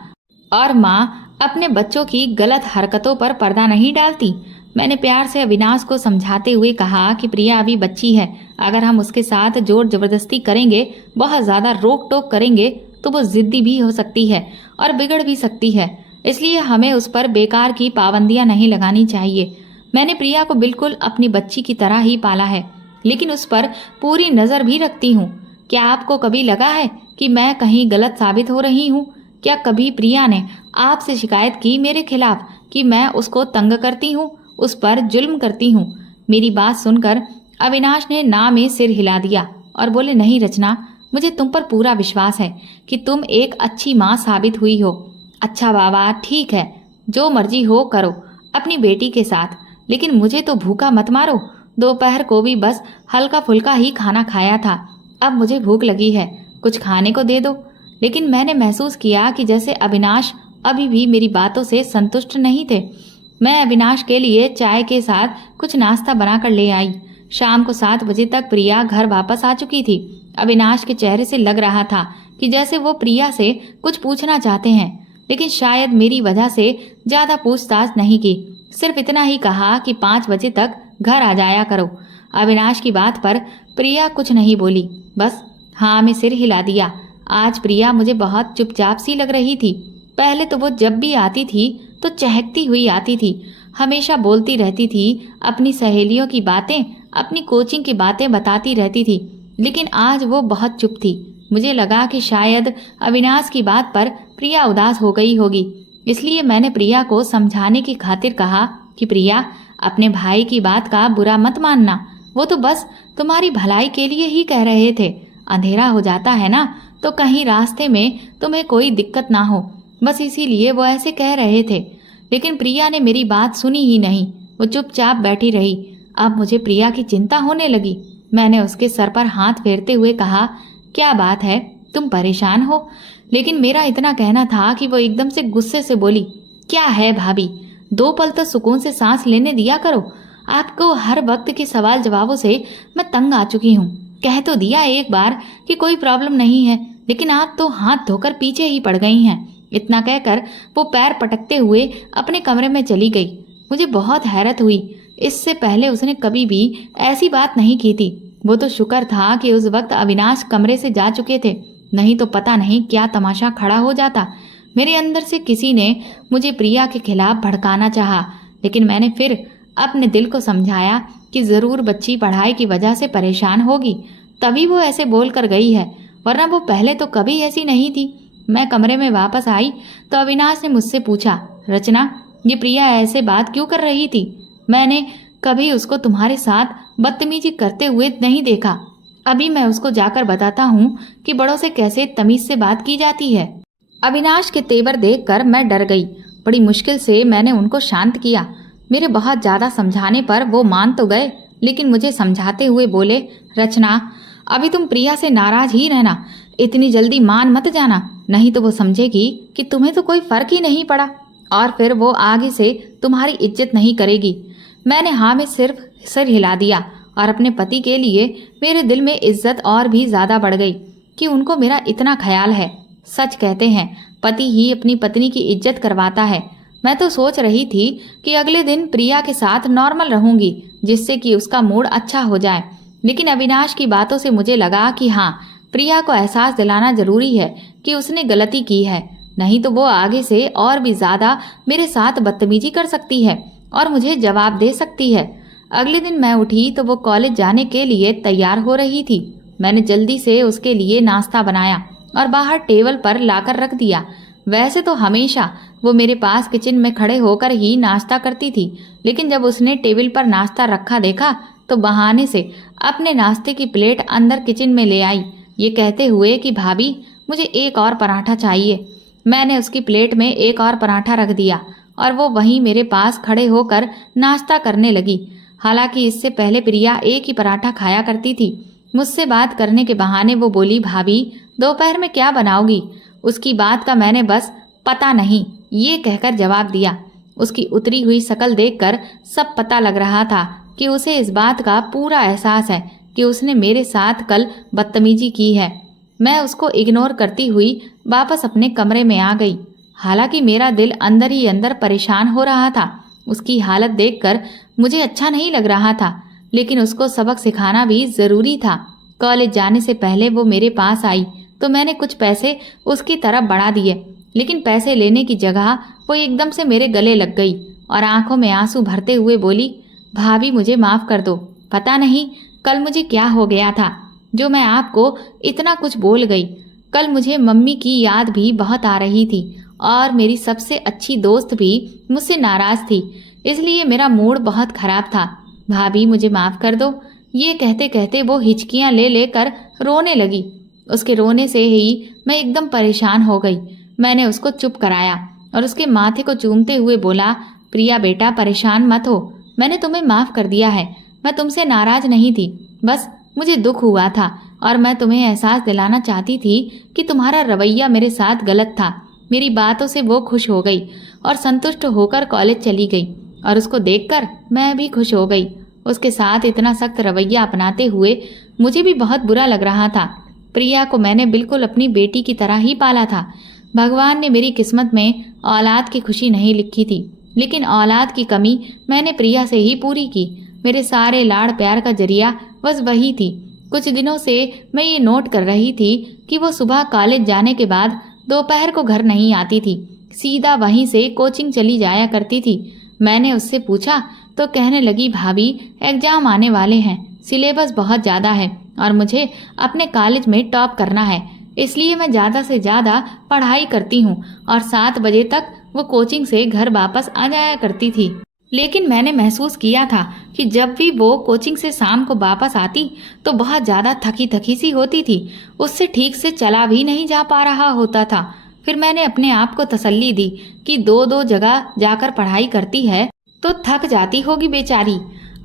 और माँ अपने बच्चों की गलत हरकतों पर पर्दा नहीं डालती। मैंने प्यार से अविनाश को समझाते हुए कहा कि प्रिया अभी बच्ची है, अगर हम उसके साथ जोर जबरदस्ती करेंगे, बहुत ज़्यादा रोक टोक करेंगे तो वो जिद्दी भी हो सकती है और बिगड़ भी सकती है, इसलिए हमें उस पर बेकार की पाबंदियां नहीं लगानी चाहिए। मैंने प्रिया को बिल्कुल अपनी बच्ची की तरह ही पाला है, लेकिन उस पर पूरी नज़र भी रखती हूँ। क्या आपको कभी लगा है कि मैं कहीं गलत साबित हो रही हूँ? क्या कभी प्रिया ने आपसे शिकायत की मेरे खिलाफ कि मैं उसको तंग करती हूँ, उस पर जुल्म करती हूँ। मेरी बात सुनकर अविनाश ने ना में सिर हिला दिया और बोले, नहीं रचना, मुझे तुम पर पूरा विश्वास है कि तुम एक अच्छी माँ साबित हुई हो। अच्छा बाबा, ठीक है, जो मर्जी हो करो अपनी बेटी के साथ, लेकिन मुझे तो भूखा मत मारो। दोपहर को भी बस हल्का फुल्का ही खाना खाया था, अब मुझे भूख लगी है, कुछ खाने को दे दो। लेकिन मैंने महसूस किया कि जैसे अविनाश अभी भी मेरी बातों से संतुष्ट नहीं थे। मैं अविनाश के लिए चाय के साथ कुछ नाश्ता बनाकर ले आई। शाम को 7 बजे तक प्रिया घर वापस आ चुकी थी। अविनाश के चेहरे से लग रहा था कि जैसे वो प्रिया से कुछ पूछना चाहते हैं, लेकिन शायद मेरी वजह से ज्यादा पूछताछ नहीं की। सिर्फ इतना ही कहा कि 5 बजे तक घर आ जाया करो। अविनाश की बात पर प्रिया कुछ नहीं बोली, बस हाँ में सिर हिला दिया। आज प्रिया मुझे बहुत चुपचाप सी लग रही थी। पहले तो वो जब भी आती थी तो चहकती हुई आती थी, हमेशा बोलती रहती थी, अपनी सहेलियों की बातें, अपनी कोचिंग की बातें बताती रहती थी। लेकिन आज वो बहुत चुप थी। मुझे लगा कि शायद अविनाश की बात पर प्रिया उदास हो गई होगी। इसलिए मैंने प्रिया को समझाने की खातिर कहा कि प्रिया, अपने भाई की बात का बुरा मत मानना, वो तो बस तुम्हारी भलाई के लिए ही कह रहे थे। अंधेरा हो जाता है ना, तो कहीं रास्ते में तुम्हें कोई दिक्कत ना हो, बस इसीलिए वो ऐसे कह रहे थे। लेकिन प्रिया ने मेरी बात सुनी ही नहीं, वो चुपचाप बैठी रही। अब मुझे प्रिया की चिंता होने लगी। मैंने उसके सर पर हाथ फेरते हुए कहा, क्या बात है, तुम परेशान हो? लेकिन मेरा इतना कहना था कि वो एकदम से गुस्से से बोली, क्या है भाभी, 2 पल तो सुकून से सांस लेने दिया करो। आपको हर वक्त के सवाल जवाबों से मैं तंग आ चुकी हूँ। कह तो दिया एक बार कि कोई प्रॉब्लम नहीं है, लेकिन आप तो हाथ धोकर पीछे ही पड़ गई हैं। इतना कहकर वो पैर पटकते हुए अपने कमरे में चली गई। मुझे बहुत हैरत हुई, इससे पहले उसने कभी भी ऐसी बात नहीं की थी। वो तो शुक्र था कि उस वक्त अविनाश कमरे से जा चुके थे, नहीं तो पता नहीं क्या तमाशा खड़ा हो जाता। मेरे अंदर से किसी ने मुझे प्रिया के खिलाफ भड़काना चाहा, लेकिन मैंने फिर अपने दिल को समझाया कि ज़रूर बच्ची पढ़ाई की वजह से परेशान होगी, तभी वो ऐसे बोल कर गई है, वरना वो पहले तो कभी ऐसी नहीं थी। मैं कमरे में वापस आई तो अविनाश ने मुझसे पूछा, रचना, ये प्रिया ऐसे बात क्यों कर रही थी? मैंने कभी उसको तुम्हारे साथ बदतमीजी करते हुए नहीं देखा। अभी मैं उसको जाकर बताता हूँ कि बड़ों से कैसे तमीज से बात की जाती है। अविनाश के तेवर देखकर मैं डर गई। बड़ी मुश्किल से मैंने उनको शांत किया। मेरे बहुत ज्यादा समझाने पर वो मान तो गए, लेकिन मुझे समझाते हुए बोले, रचना, अभी तुम प्रिया से नाराज ही रहना, इतनी जल्दी मान मत जाना, नहीं तो वो समझेगी कि तुम्हें तो कोई फर्क ही नहीं पड़ा और फिर वो आगे से तुम्हारी इज्जत नहीं करेगी। मैंने हाँ में सिर्फ सिर हिला दिया और अपने पति के लिए मेरे दिल में इज्जत और भी ज्यादा बढ़ गई कि उनको मेरा इतना ख्याल है। सच कहते हैं, पति ही अपनी पत्नी की इज्जत करवाता है। मैं तो सोच रही थी कि अगले दिन प्रिया के साथ नॉर्मल रहूंगी, जिससे कि उसका मूड अच्छा हो जाए। लेकिन अविनाश की बातों से मुझे लगा कि हाँ, प्रिया को एहसास दिलाना जरूरी है कि उसने गलती की है, नहीं तो वो आगे से और भी ज्यादा मेरे साथ बदतमीजी कर सकती है और मुझे जवाब दे सकती है। अगले दिन मैं उठी तो वो कॉलेज जाने के लिए तैयार हो रही थी। मैंने जल्दी से उसके लिए नाश्ता बनाया और बाहर टेबल पर लाकर रख दिया। वैसे तो हमेशा वो मेरे पास किचन में खड़े होकर ही नाश्ता करती थी, लेकिन जब उसने टेबल पर नाश्ता रखा देखा तो बहाने से अपने नाश्ते की प्लेट अंदर किचन में ले आई, ये कहते हुए कि भाभी, मुझे एक और पराठा चाहिए। मैंने उसकी प्लेट में एक और पराठा रख दिया और वो वहीं मेरे पास खड़े होकर नाश्ता करने लगी। हालांकि इससे पहले प्रिया एक ही पराठा खाया करती थी। मुझसे बात करने के बहाने वो बोली, भाभी, दोपहर में क्या बनाओगी? उसकी बात का मैंने बस पता नहीं ये कहकर जवाब दिया। उसकी उतरी हुई शक्ल देखकर सब पता लग रहा था कि उसे इस बात का पूरा एहसास है कि उसने मेरे साथ कल बदतमीजी की है। मैं उसको इग्नोर करती हुई वापस अपने कमरे में आ गई। हालांकि मेरा दिल अंदर ही अंदर परेशान हो रहा था। उसकी हालत देखकर मुझे अच्छा नहीं लग रहा था, लेकिन उसको सबक सिखाना भी जरूरी था। कॉलेज जाने से पहले वो मेरे पास आई तो मैंने कुछ पैसे उसकी तरफ बढ़ा दिए, लेकिन पैसे लेने की जगह वो एकदम से मेरे गले लग गई और आंखों में आंसू भरते हुए बोली, भाभी, मुझे माफ कर दो। पता नहीं कल मुझे क्या हो गया था जो मैं आपको इतना कुछ बोल गई। कल मुझे मम्मी की याद भी बहुत आ रही थी और मेरी सबसे अच्छी दोस्त भी मुझसे नाराज़ थी, इसलिए मेरा मूड बहुत ख़राब था। भाभी मुझे माफ़ कर दो। ये कहते कहते वो हिचकियाँ ले लेकर रोने लगी। उसके रोने से ही मैं एकदम परेशान हो गई। मैंने उसको चुप कराया और उसके माथे को चूमते हुए बोला, प्रिया बेटा परेशान मत हो, मैंने तुम्हें माफ़ कर दिया है। मैं तुमसे नाराज़ नहीं थी, बस मुझे दुख हुआ था और मैं तुम्हें एहसास दिलाना चाहती थी कि तुम्हारा रवैया मेरे साथ गलत था। मेरी बातों से वो खुश हो गई और संतुष्ट होकर कॉलेज चली गई और उसको देखकर मैं भी खुश हो गई। उसके साथ इतना सख्त रवैया अपनाते हुए मुझे भी बहुत बुरा लग रहा था। प्रिया को मैंने बिल्कुल अपनी बेटी की तरह ही पाला था। भगवान ने मेरी किस्मत में औलाद की खुशी नहीं लिखी थी, लेकिन औलाद की कमी मैंने प्रिया से ही पूरी की। मेरे सारे लाड़ प्यार का जरिया बस वही थी। कुछ दिनों से मैं ये नोट कर रही थी कि वो सुबह कॉलेज जाने के बाद दोपहर को घर नहीं आती थी, सीधा वहीं से कोचिंग चली जाया करती थी। मैंने उससे पूछा तो कहने लगी, भाभी एग्जाम आने वाले हैं, सिलेबस बहुत ज़्यादा है और मुझे अपने कॉलेज में टॉप करना है, इसलिए मैं ज़्यादा से ज़्यादा पढ़ाई करती हूँ और 7 बजे तक वो कोचिंग से घर वापस आ जाया करती थी। लेकिन मैंने महसूस किया था कि जब भी वो कोचिंग से शाम को वापस आती तो बहुत ज़्यादा थकी थकी सी होती थी, उससे ठीक से चला भी नहीं जा पा रहा होता था। फिर मैंने अपने आप को तसल्ली दी कि 2-2 जगह जाकर पढ़ाई करती है तो थक जाती होगी बेचारी।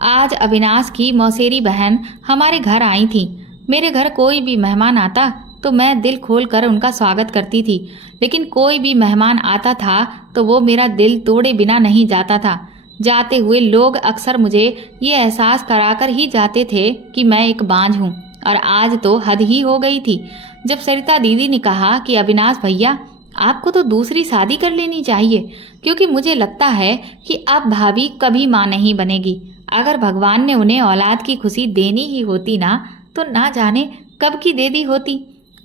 आज अविनाश की मौसेरी बहन हमारे घर आई थी। मेरे घर कोई भी मेहमान आता तो मैं दिल खोल कर उनका स्वागत करती थी, लेकिन कोई भी मेहमान आता था तो वो मेरा दिल तोड़े बिना नहीं जाता था। जाते हुए लोग अक्सर मुझे ये एहसास कराकर ही जाते थे कि मैं एक बांझ हूँ, और आज तो हद ही हो गई थी जब सरिता दीदी ने कहा कि अविनाश भैया आपको तो दूसरी शादी कर लेनी चाहिए, क्योंकि मुझे लगता है कि अब भाभी कभी माँ नहीं बनेगी। अगर भगवान ने उन्हें औलाद की खुशी देनी ही होती तो ना जाने कब की दे दी होती।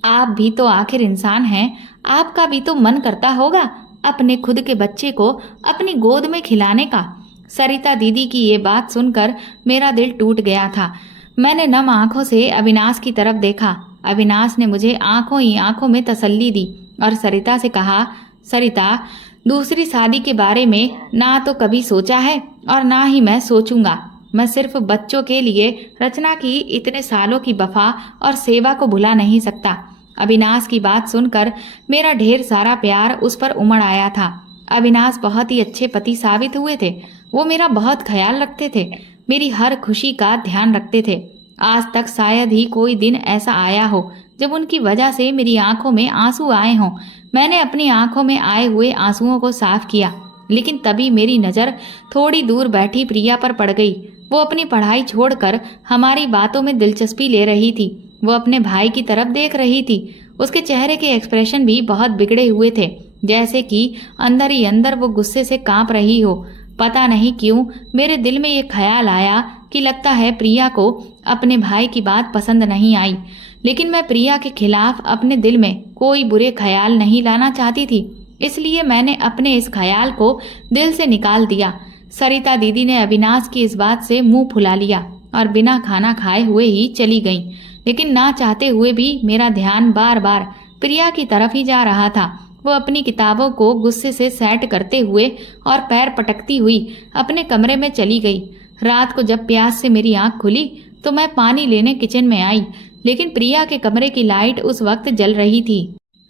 आप भी तो आखिर इंसान हैं, आपका भी तो मन करता होगा अपने खुद के बच्चे को अपनी गोद में खिलाने का। सरिता दीदी की ये बात सुनकर मेरा दिल टूट गया था। मैंने नम आंखों से अविनाश की तरफ देखा। अविनाश ने मुझे आंखों ही आंखों में तसल्ली दी और सरिता से कहा, सरिता दूसरी शादी के बारे में ना तो कभी सोचा है और ना ही मैं सोचूंगा। मैं सिर्फ बच्चों के लिए रचना की इतने सालों की वफा और सेवा को भुला नहीं सकता। अविनाश की बात सुनकर मेरा ढेर सारा प्यार उस पर उमड़ आया था। अविनाश बहुत ही अच्छे पति साबित हुए थे। वो मेरा बहुत ख्याल रखते थे, मेरी हर खुशी का ध्यान रखते थे। आज तक शायद ही कोई दिन ऐसा आया हो जब उनकी वजह से मेरी आंखों में आंसू आए हों। मैंने अपनी आंखों में आए हुए आंसुओं को साफ किया, लेकिन तभी मेरी नज़र थोड़ी दूर बैठी प्रिया पर पड़ गई। वो अपनी पढ़ाई छोड़कर हमारी बातों में दिलचस्पी ले रही थी। वो अपने भाई की तरफ देख रही थी। उसके चेहरे के एक्सप्रेशन भी बहुत बिगड़े हुए थे, जैसे कि अंदर ही अंदर वो गुस्से से कांप रही हो। पता नहीं क्यों मेरे दिल में ये ख्याल आया कि लगता है प्रिया को अपने भाई की बात पसंद नहीं आई, लेकिन मैं प्रिया के खिलाफ अपने दिल में कोई बुरे ख्याल नहीं लाना चाहती थी, इसलिए मैंने अपने इस ख्याल को दिल से निकाल दिया। सरिता दीदी ने अविनाश की इस बात से मुंह फुला लिया और बिना खाना खाए हुए ही चली गईं, लेकिन ना चाहते हुए भी मेरा ध्यान बार बार प्रिया की तरफ ही जा रहा था। वो अपनी किताबों को गुस्से से सेट करते हुए और पैर पटकती हुई अपने कमरे में चली गई। रात को जब प्यास से मेरी आंख खुली तो मैं पानी लेने किचन में आई, लेकिन प्रिया के कमरे की लाइट उस वक्त जल रही थी।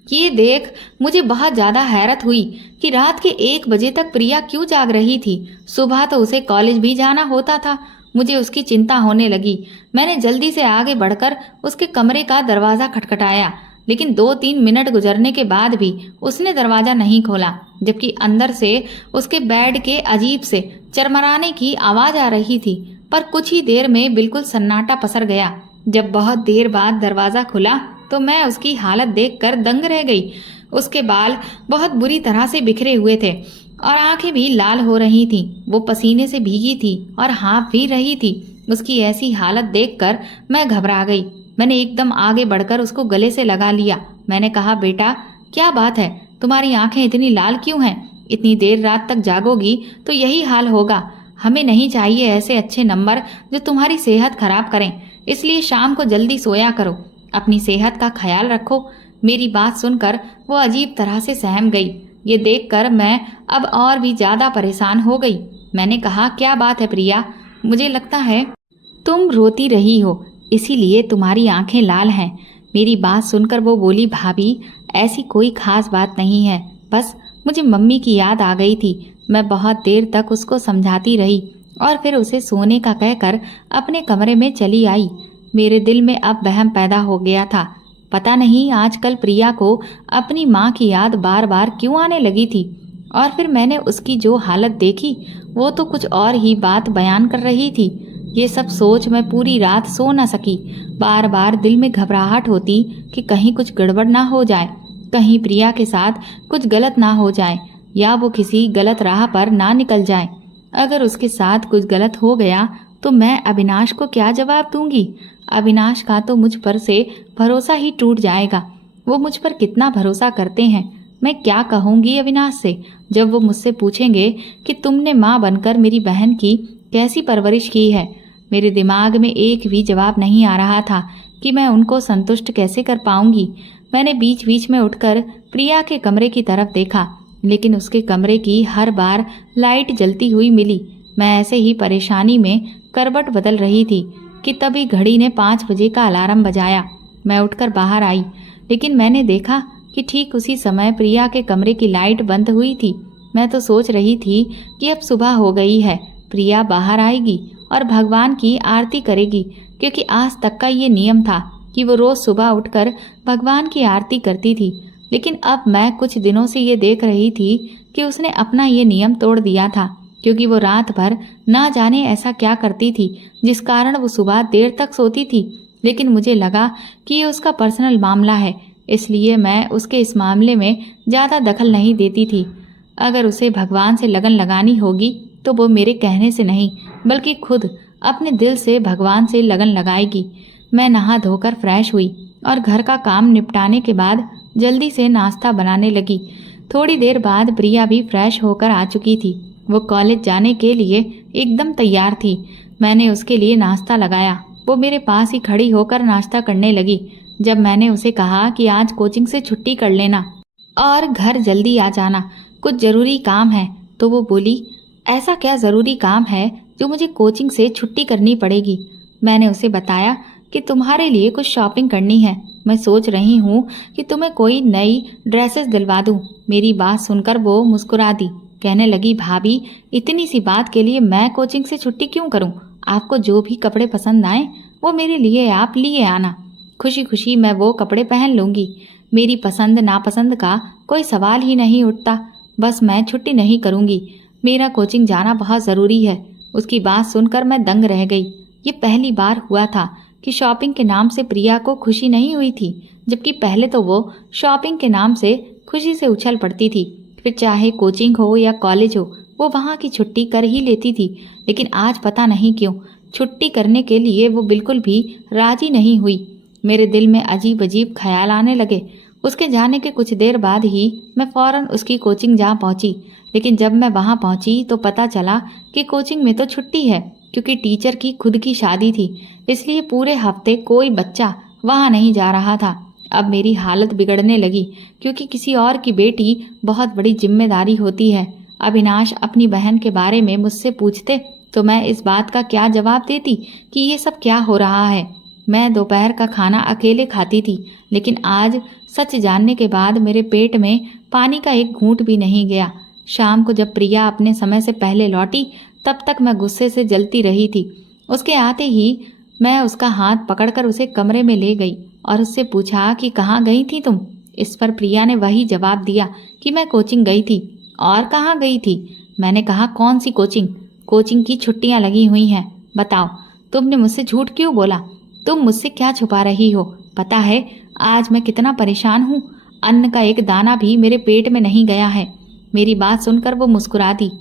ये देख मुझे बहुत ज़्यादा हैरत हुई कि रात के 1 बजे तक प्रिया क्यों जाग रही थी। सुबह तो उसे कॉलेज भी जाना होता था। मुझे उसकी चिंता होने लगी। मैंने जल्दी से आगे बढ़कर उसके कमरे का दरवाज़ा खटखटाया, लेकिन 2-3 मिनट गुजरने के बाद भी उसने दरवाज़ा नहीं खोला, जबकि अंदर से उसके बेड के अजीब से चरमराने की आवाज़ आ रही थी। पर कुछ ही देर में बिल्कुल सन्नाटा पसर गया। जब बहुत देर बाद दरवाज़ा खुला तो मैं उसकी हालत देखकर दंग रह गई। उसके बाल बहुत बुरी तरह से बिखरे हुए थे और आंखें भी लाल हो रही थीं। वो पसीने से भीगी थी और हाँफ भी रही थी। उसकी ऐसी हालत देखकर मैं घबरा गई। मैंने एकदम आगे बढ़कर उसको गले से लगा लिया। मैंने कहा, बेटा क्या बात है, तुम्हारी आंखें इतनी लाल क्यों हैं? इतनी देर रात तक जागोगी तो यही हाल होगा। हमें नहीं चाहिए ऐसे अच्छे नंबर जो तुम्हारी सेहत खराब करें, इसलिए शाम को जल्दी सोया करो, अपनी सेहत का ख्याल रखो। मेरी बात सुनकर वो अजीब तरह से सहम गई। ये देखकर मैं अब और भी ज़्यादा परेशान हो गई। मैंने कहा, क्या बात है प्रिया, मुझे लगता है तुम रोती रही हो, इसीलिए तुम्हारी आंखें लाल हैं। मेरी बात सुनकर वो बोली, भाभी ऐसी कोई खास बात नहीं है, बस मुझे मम्मी की याद आ गई थी। मैं बहुत देर तक उसको समझाती रही और फिर उसे सोने का कहकर अपने कमरे में चली आई। मेरे दिल में अब वहम पैदा हो गया था। पता नहीं आजकल प्रिया को अपनी माँ की याद बार बार क्यों आने लगी थी। और फिर मैंने उसकी जो हालत देखी वो तो कुछ और ही बात बयान कर रही थी। ये सब सोच मैं पूरी रात सो न सकी। बार बार दिल में घबराहट होती कि कहीं कुछ गड़बड़ ना हो जाए, कहीं प्रिया के साथ कुछ गलत ना हो जाए या वो किसी गलत राह पर ना निकल जाए। अगर उसके साथ कुछ गलत हो गया तो मैं अविनाश को क्या जवाब दूंगी। अविनाश का तो मुझ पर से भरोसा ही टूट जाएगा। वो मुझ पर कितना भरोसा करते हैं। मैं क्या कहूँगी अविनाश से जब वो मुझसे पूछेंगे कि तुमने माँ बनकर मेरी बहन की कैसी परवरिश की है। मेरे दिमाग में एक भी जवाब नहीं आ रहा था कि मैं उनको संतुष्ट कैसे कर पाऊंगी। मैंने बीच बीच में उठकर प्रिया के कमरे की तरफ देखा, लेकिन उसके कमरे की हर बार लाइट जलती हुई मिली। मैं ऐसे ही परेशानी में करवट बदल रही थी कि तभी घड़ी ने 5 बजे का अलार्म बजाया। मैं उठकर बाहर आई, लेकिन मैंने देखा कि ठीक उसी समय प्रिया के कमरे की लाइट बंद हुई थी। मैं तो सोच रही थी कि अब सुबह हो गई है, प्रिया बाहर आएगी और भगवान की आरती करेगी, क्योंकि आज तक का ये नियम था कि वो रोज़ सुबह उठकर भगवान की आरती करती थी। लेकिन अब मैं कुछ दिनों से ये देख रही थी कि उसने अपना ये नियम तोड़ दिया था, क्योंकि वो रात भर ना जाने ऐसा क्या करती थी जिस कारण वो सुबह देर तक सोती थी। लेकिन मुझे लगा कि ये उसका पर्सनल मामला है, इसलिए मैं उसके इस मामले में ज़्यादा दखल नहीं देती थी। अगर उसे भगवान से लगन लगानी होगी तो वो मेरे कहने से नहीं बल्कि खुद अपने दिल से भगवान से लगन लगाएगी। मैं नहा धोकर फ्रेश हुई और घर का काम निपटाने के बाद जल्दी से नाश्ता बनाने लगी। थोड़ी देर बाद प्रिया भी फ्रेश होकर आ चुकी थी। वो कॉलेज जाने के लिए एकदम तैयार थी। मैंने उसके लिए नाश्ता लगाया। वो मेरे पास ही खड़ी होकर नाश्ता करने लगी। जब मैंने उसे कहा कि आज कोचिंग से छुट्टी कर लेना और घर जल्दी आ जाना, कुछ ज़रूरी काम है, तो वो बोली, ऐसा क्या ज़रूरी काम है जो मुझे कोचिंग से छुट्टी करनी पड़ेगी। मैंने उसे बताया कि तुम्हारे लिए कुछ शॉपिंग करनी है। मैं सोच रही हूँ कि तुम्हें कोई नई ड्रेसेस दिलवा दूँ। मेरी बात सुनकर वो मुस्कुरा दी, कहने लगी, भाभी इतनी सी बात के लिए मैं कोचिंग से छुट्टी क्यों करूँ। आपको जो भी कपड़े पसंद आए वो मेरे लिए आप लिए आना। खुशी खुशी मैं वो कपड़े पहन लूँगी। मेरी पसंद नापसंद का कोई सवाल ही नहीं उठता। बस मैं छुट्टी नहीं करूँगी, मेरा कोचिंग जाना बहुत ज़रूरी है। उसकी बात सुनकर मैं दंग रह गई। ये पहली बार हुआ था कि शॉपिंग के नाम से प्रिया को खुशी नहीं हुई थी, जबकि पहले तो वो शॉपिंग के नाम से खुशी से उछल पड़ती थी। फिर चाहे कोचिंग हो या कॉलेज हो, वो वहाँ की छुट्टी कर ही लेती थी। लेकिन आज पता नहीं क्यों छुट्टी करने के लिए वो बिल्कुल भी राजी नहीं हुई। मेरे दिल में अजीब अजीब ख्याल आने लगे। उसके जाने के कुछ देर बाद ही मैं फ़ौरन उसकी कोचिंग जा पहुंची। लेकिन जब मैं वहां पहुंची तो पता चला कि कोचिंग में तो छुट्टी है, क्योंकि टीचर की खुद की शादी थी, इसलिए पूरे हफ्ते कोई बच्चा वहां नहीं जा रहा था। अब मेरी हालत बिगड़ने लगी, क्योंकि किसी और की बेटी बहुत बड़ी जिम्मेदारी होती है। अविनाश अपनी बहन के बारे में मुझसे पूछते तो मैं इस बात का क्या जवाब देती कि ये सब क्या हो रहा है। मैं दोपहर का खाना अकेले खाती थी, लेकिन आज सच जानने के बाद मेरे पेट में पानी का एक घूंट भी नहीं गया। शाम को जब प्रिया अपने समय से पहले लौटी तब तक मैं गुस्से से जलती रही थी। उसके आते ही मैं उसका हाथ पकड़कर उसे कमरे में ले गई और उससे पूछा कि कहाँ गई थी तुम। इस पर प्रिया ने वही जवाब दिया कि मैं कोचिंग गई थी। और कहाँ गई थी? मैंने कहा, कौन सी कोचिंग? कोचिंग की छुट्टियाँ लगी हुई हैं। बताओ, तुमने मुझसे झूठ क्यों बोला? तुम मुझसे क्या छुपा रही हो? पता है आज मैं कितना परेशान हूँ। अन्न का एक दाना भी मेरे पेट में नहीं गया है। मेरी बात सुनकर वो मुस्कुरा दी,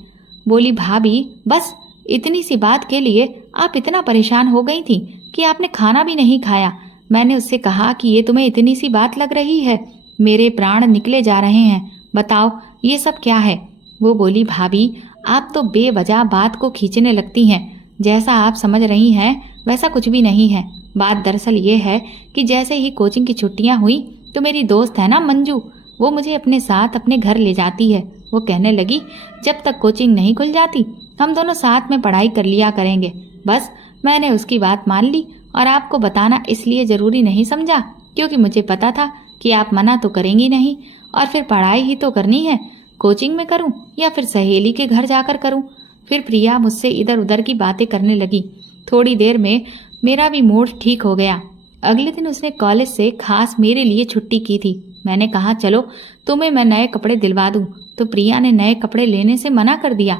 बोली, भाभी बस इतनी सी बात के लिए आप इतना परेशान हो गई थी कि आपने खाना भी नहीं खाया। मैंने उससे कहा कि ये तुम्हें इतनी सी बात लग रही है? मेरे प्राण निकले जा रहे हैं। बताओ ये सब क्या है? वो बोली, भाभी आप तो बेवजह बात को खींचने लगती हैं। जैसा आप समझ रही हैं वैसा कुछ भी नहीं है। बात दरअसल ये है कि जैसे ही कोचिंग की छुट्टियां हुई तो मेरी दोस्त है ना मंजू, वो मुझे अपने साथ अपने घर ले जाती है। वो कहने लगी, जब तक कोचिंग नहीं खुल जाती हम दोनों साथ में पढ़ाई कर लिया करेंगे। बस मैंने उसकी बात मान ली और आपको बताना इसलिए ज़रूरी नहीं समझा क्योंकि मुझे पता था कि आप मना तो करेंगी नहीं। और फिर पढ़ाई ही तो करनी है, कोचिंग में करूं या फिर सहेली के घर जाकर करूं। फिर प्रिया मुझसे इधर उधर की बातें करने लगी। थोड़ी देर में मेरा भी मूड ठीक हो गया। अगले दिन उसने कॉलेज से खास मेरे लिए छुट्टी की थी। मैंने कहा, चलो तुम्हें मैं नए कपड़े दिलवा दूं, तो प्रिया ने नए कपड़े लेने से मना कर दिया।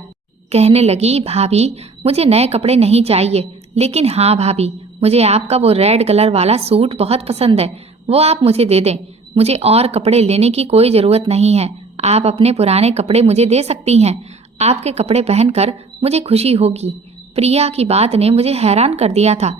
कहने लगी, भाभी मुझे नए कपड़े नहीं चाहिए, लेकिन हाँ भाभी मुझे आपका वो रेड कलर वाला सूट बहुत पसंद है, वो आप मुझे दे दें। मुझे और कपड़े लेने की कोई ज़रूरत नहीं है, आप अपने पुराने कपड़े मुझे दे सकती हैं। आपके कपड़े पहनकर मुझे खुशी होगी। प्रिया की बात ने मुझे हैरान कर दिया था।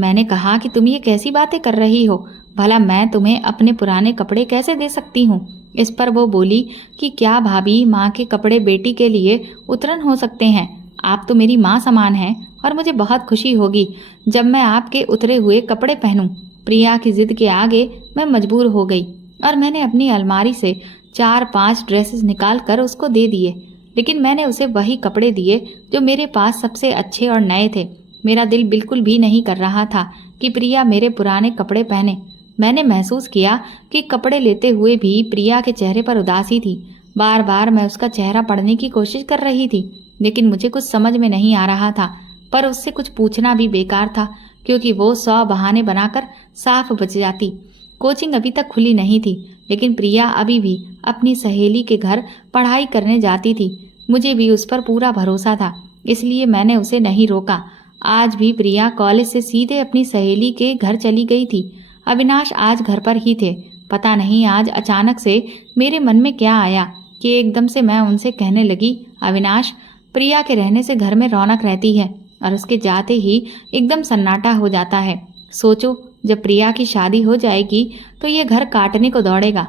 मैंने कहा कि तुम ये कैसी बातें कर रही हो, भला मैं तुम्हें अपने पुराने कपड़े कैसे दे सकती हूँ। इस पर वो बोली कि क्या भाभी, माँ के कपड़े बेटी के लिए उतरन हो सकते हैं। आप तो मेरी माँ समान हैं और मुझे बहुत खुशी होगी जब मैं आपके उतरे हुए कपड़े पहनूं। प्रिया की जिद के आगे मैं मजबूर हो गई और मैंने अपनी अलमारी से 4-5 ड्रेसेस निकाल कर उसको दे दिए। लेकिन मैंने उसे वही कपड़े दिए जो मेरे पास सबसे अच्छे और नए थे। मेरा दिल बिल्कुल भी नहीं कर रहा था कि प्रिया मेरे पुराने कपड़े पहने। मैंने महसूस किया कि कपड़े लेते हुए भी प्रिया के चेहरे पर उदासी थी। बार बार मैं उसका चेहरा पढ़ने की कोशिश कर रही थी, लेकिन मुझे कुछ समझ में नहीं आ रहा था। पर उससे कुछ पूछना भी बेकार था क्योंकि वो 100 बहाने बनाकर साफ बच जाती। कोचिंग अभी तक खुली नहीं थी, लेकिन प्रिया अभी भी अपनी सहेली के घर पढ़ाई करने जाती थी। मुझे भी उस पर पूरा भरोसा था, इसलिए मैंने उसे नहीं रोका। आज भी प्रिया कॉलेज से सीधे अपनी सहेली के घर चली गई थी। अविनाश आज घर पर ही थे। पता नहीं आज अचानक से मेरे मन में क्या आया कि एकदम से मैं उनसे कहने लगी, अविनाश, प्रिया के रहने से घर में रौनक रहती है और उसके जाते ही एकदम सन्नाटा हो जाता है। सोचो, जब प्रिया की शादी हो जाएगी तो ये घर काटने को दौड़ेगा।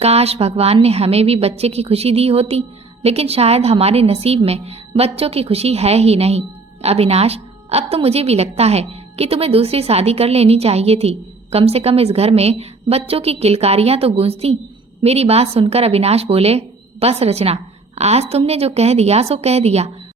काश भगवान ने हमें भी बच्चे की खुशी दी होती, लेकिन शायद हमारे नसीब में बच्चों की खुशी है ही नहीं। अविनाश, अब तो मुझे भी लगता है कि तुम्हें दूसरी शादी कर लेनी चाहिए थी। कम से कम इस घर में बच्चों की किलकारियां तो गूंजती। मेरी बात सुनकर अविनाश बोले, बस रचना, आज तुमने जो कह दिया सो कह दिया।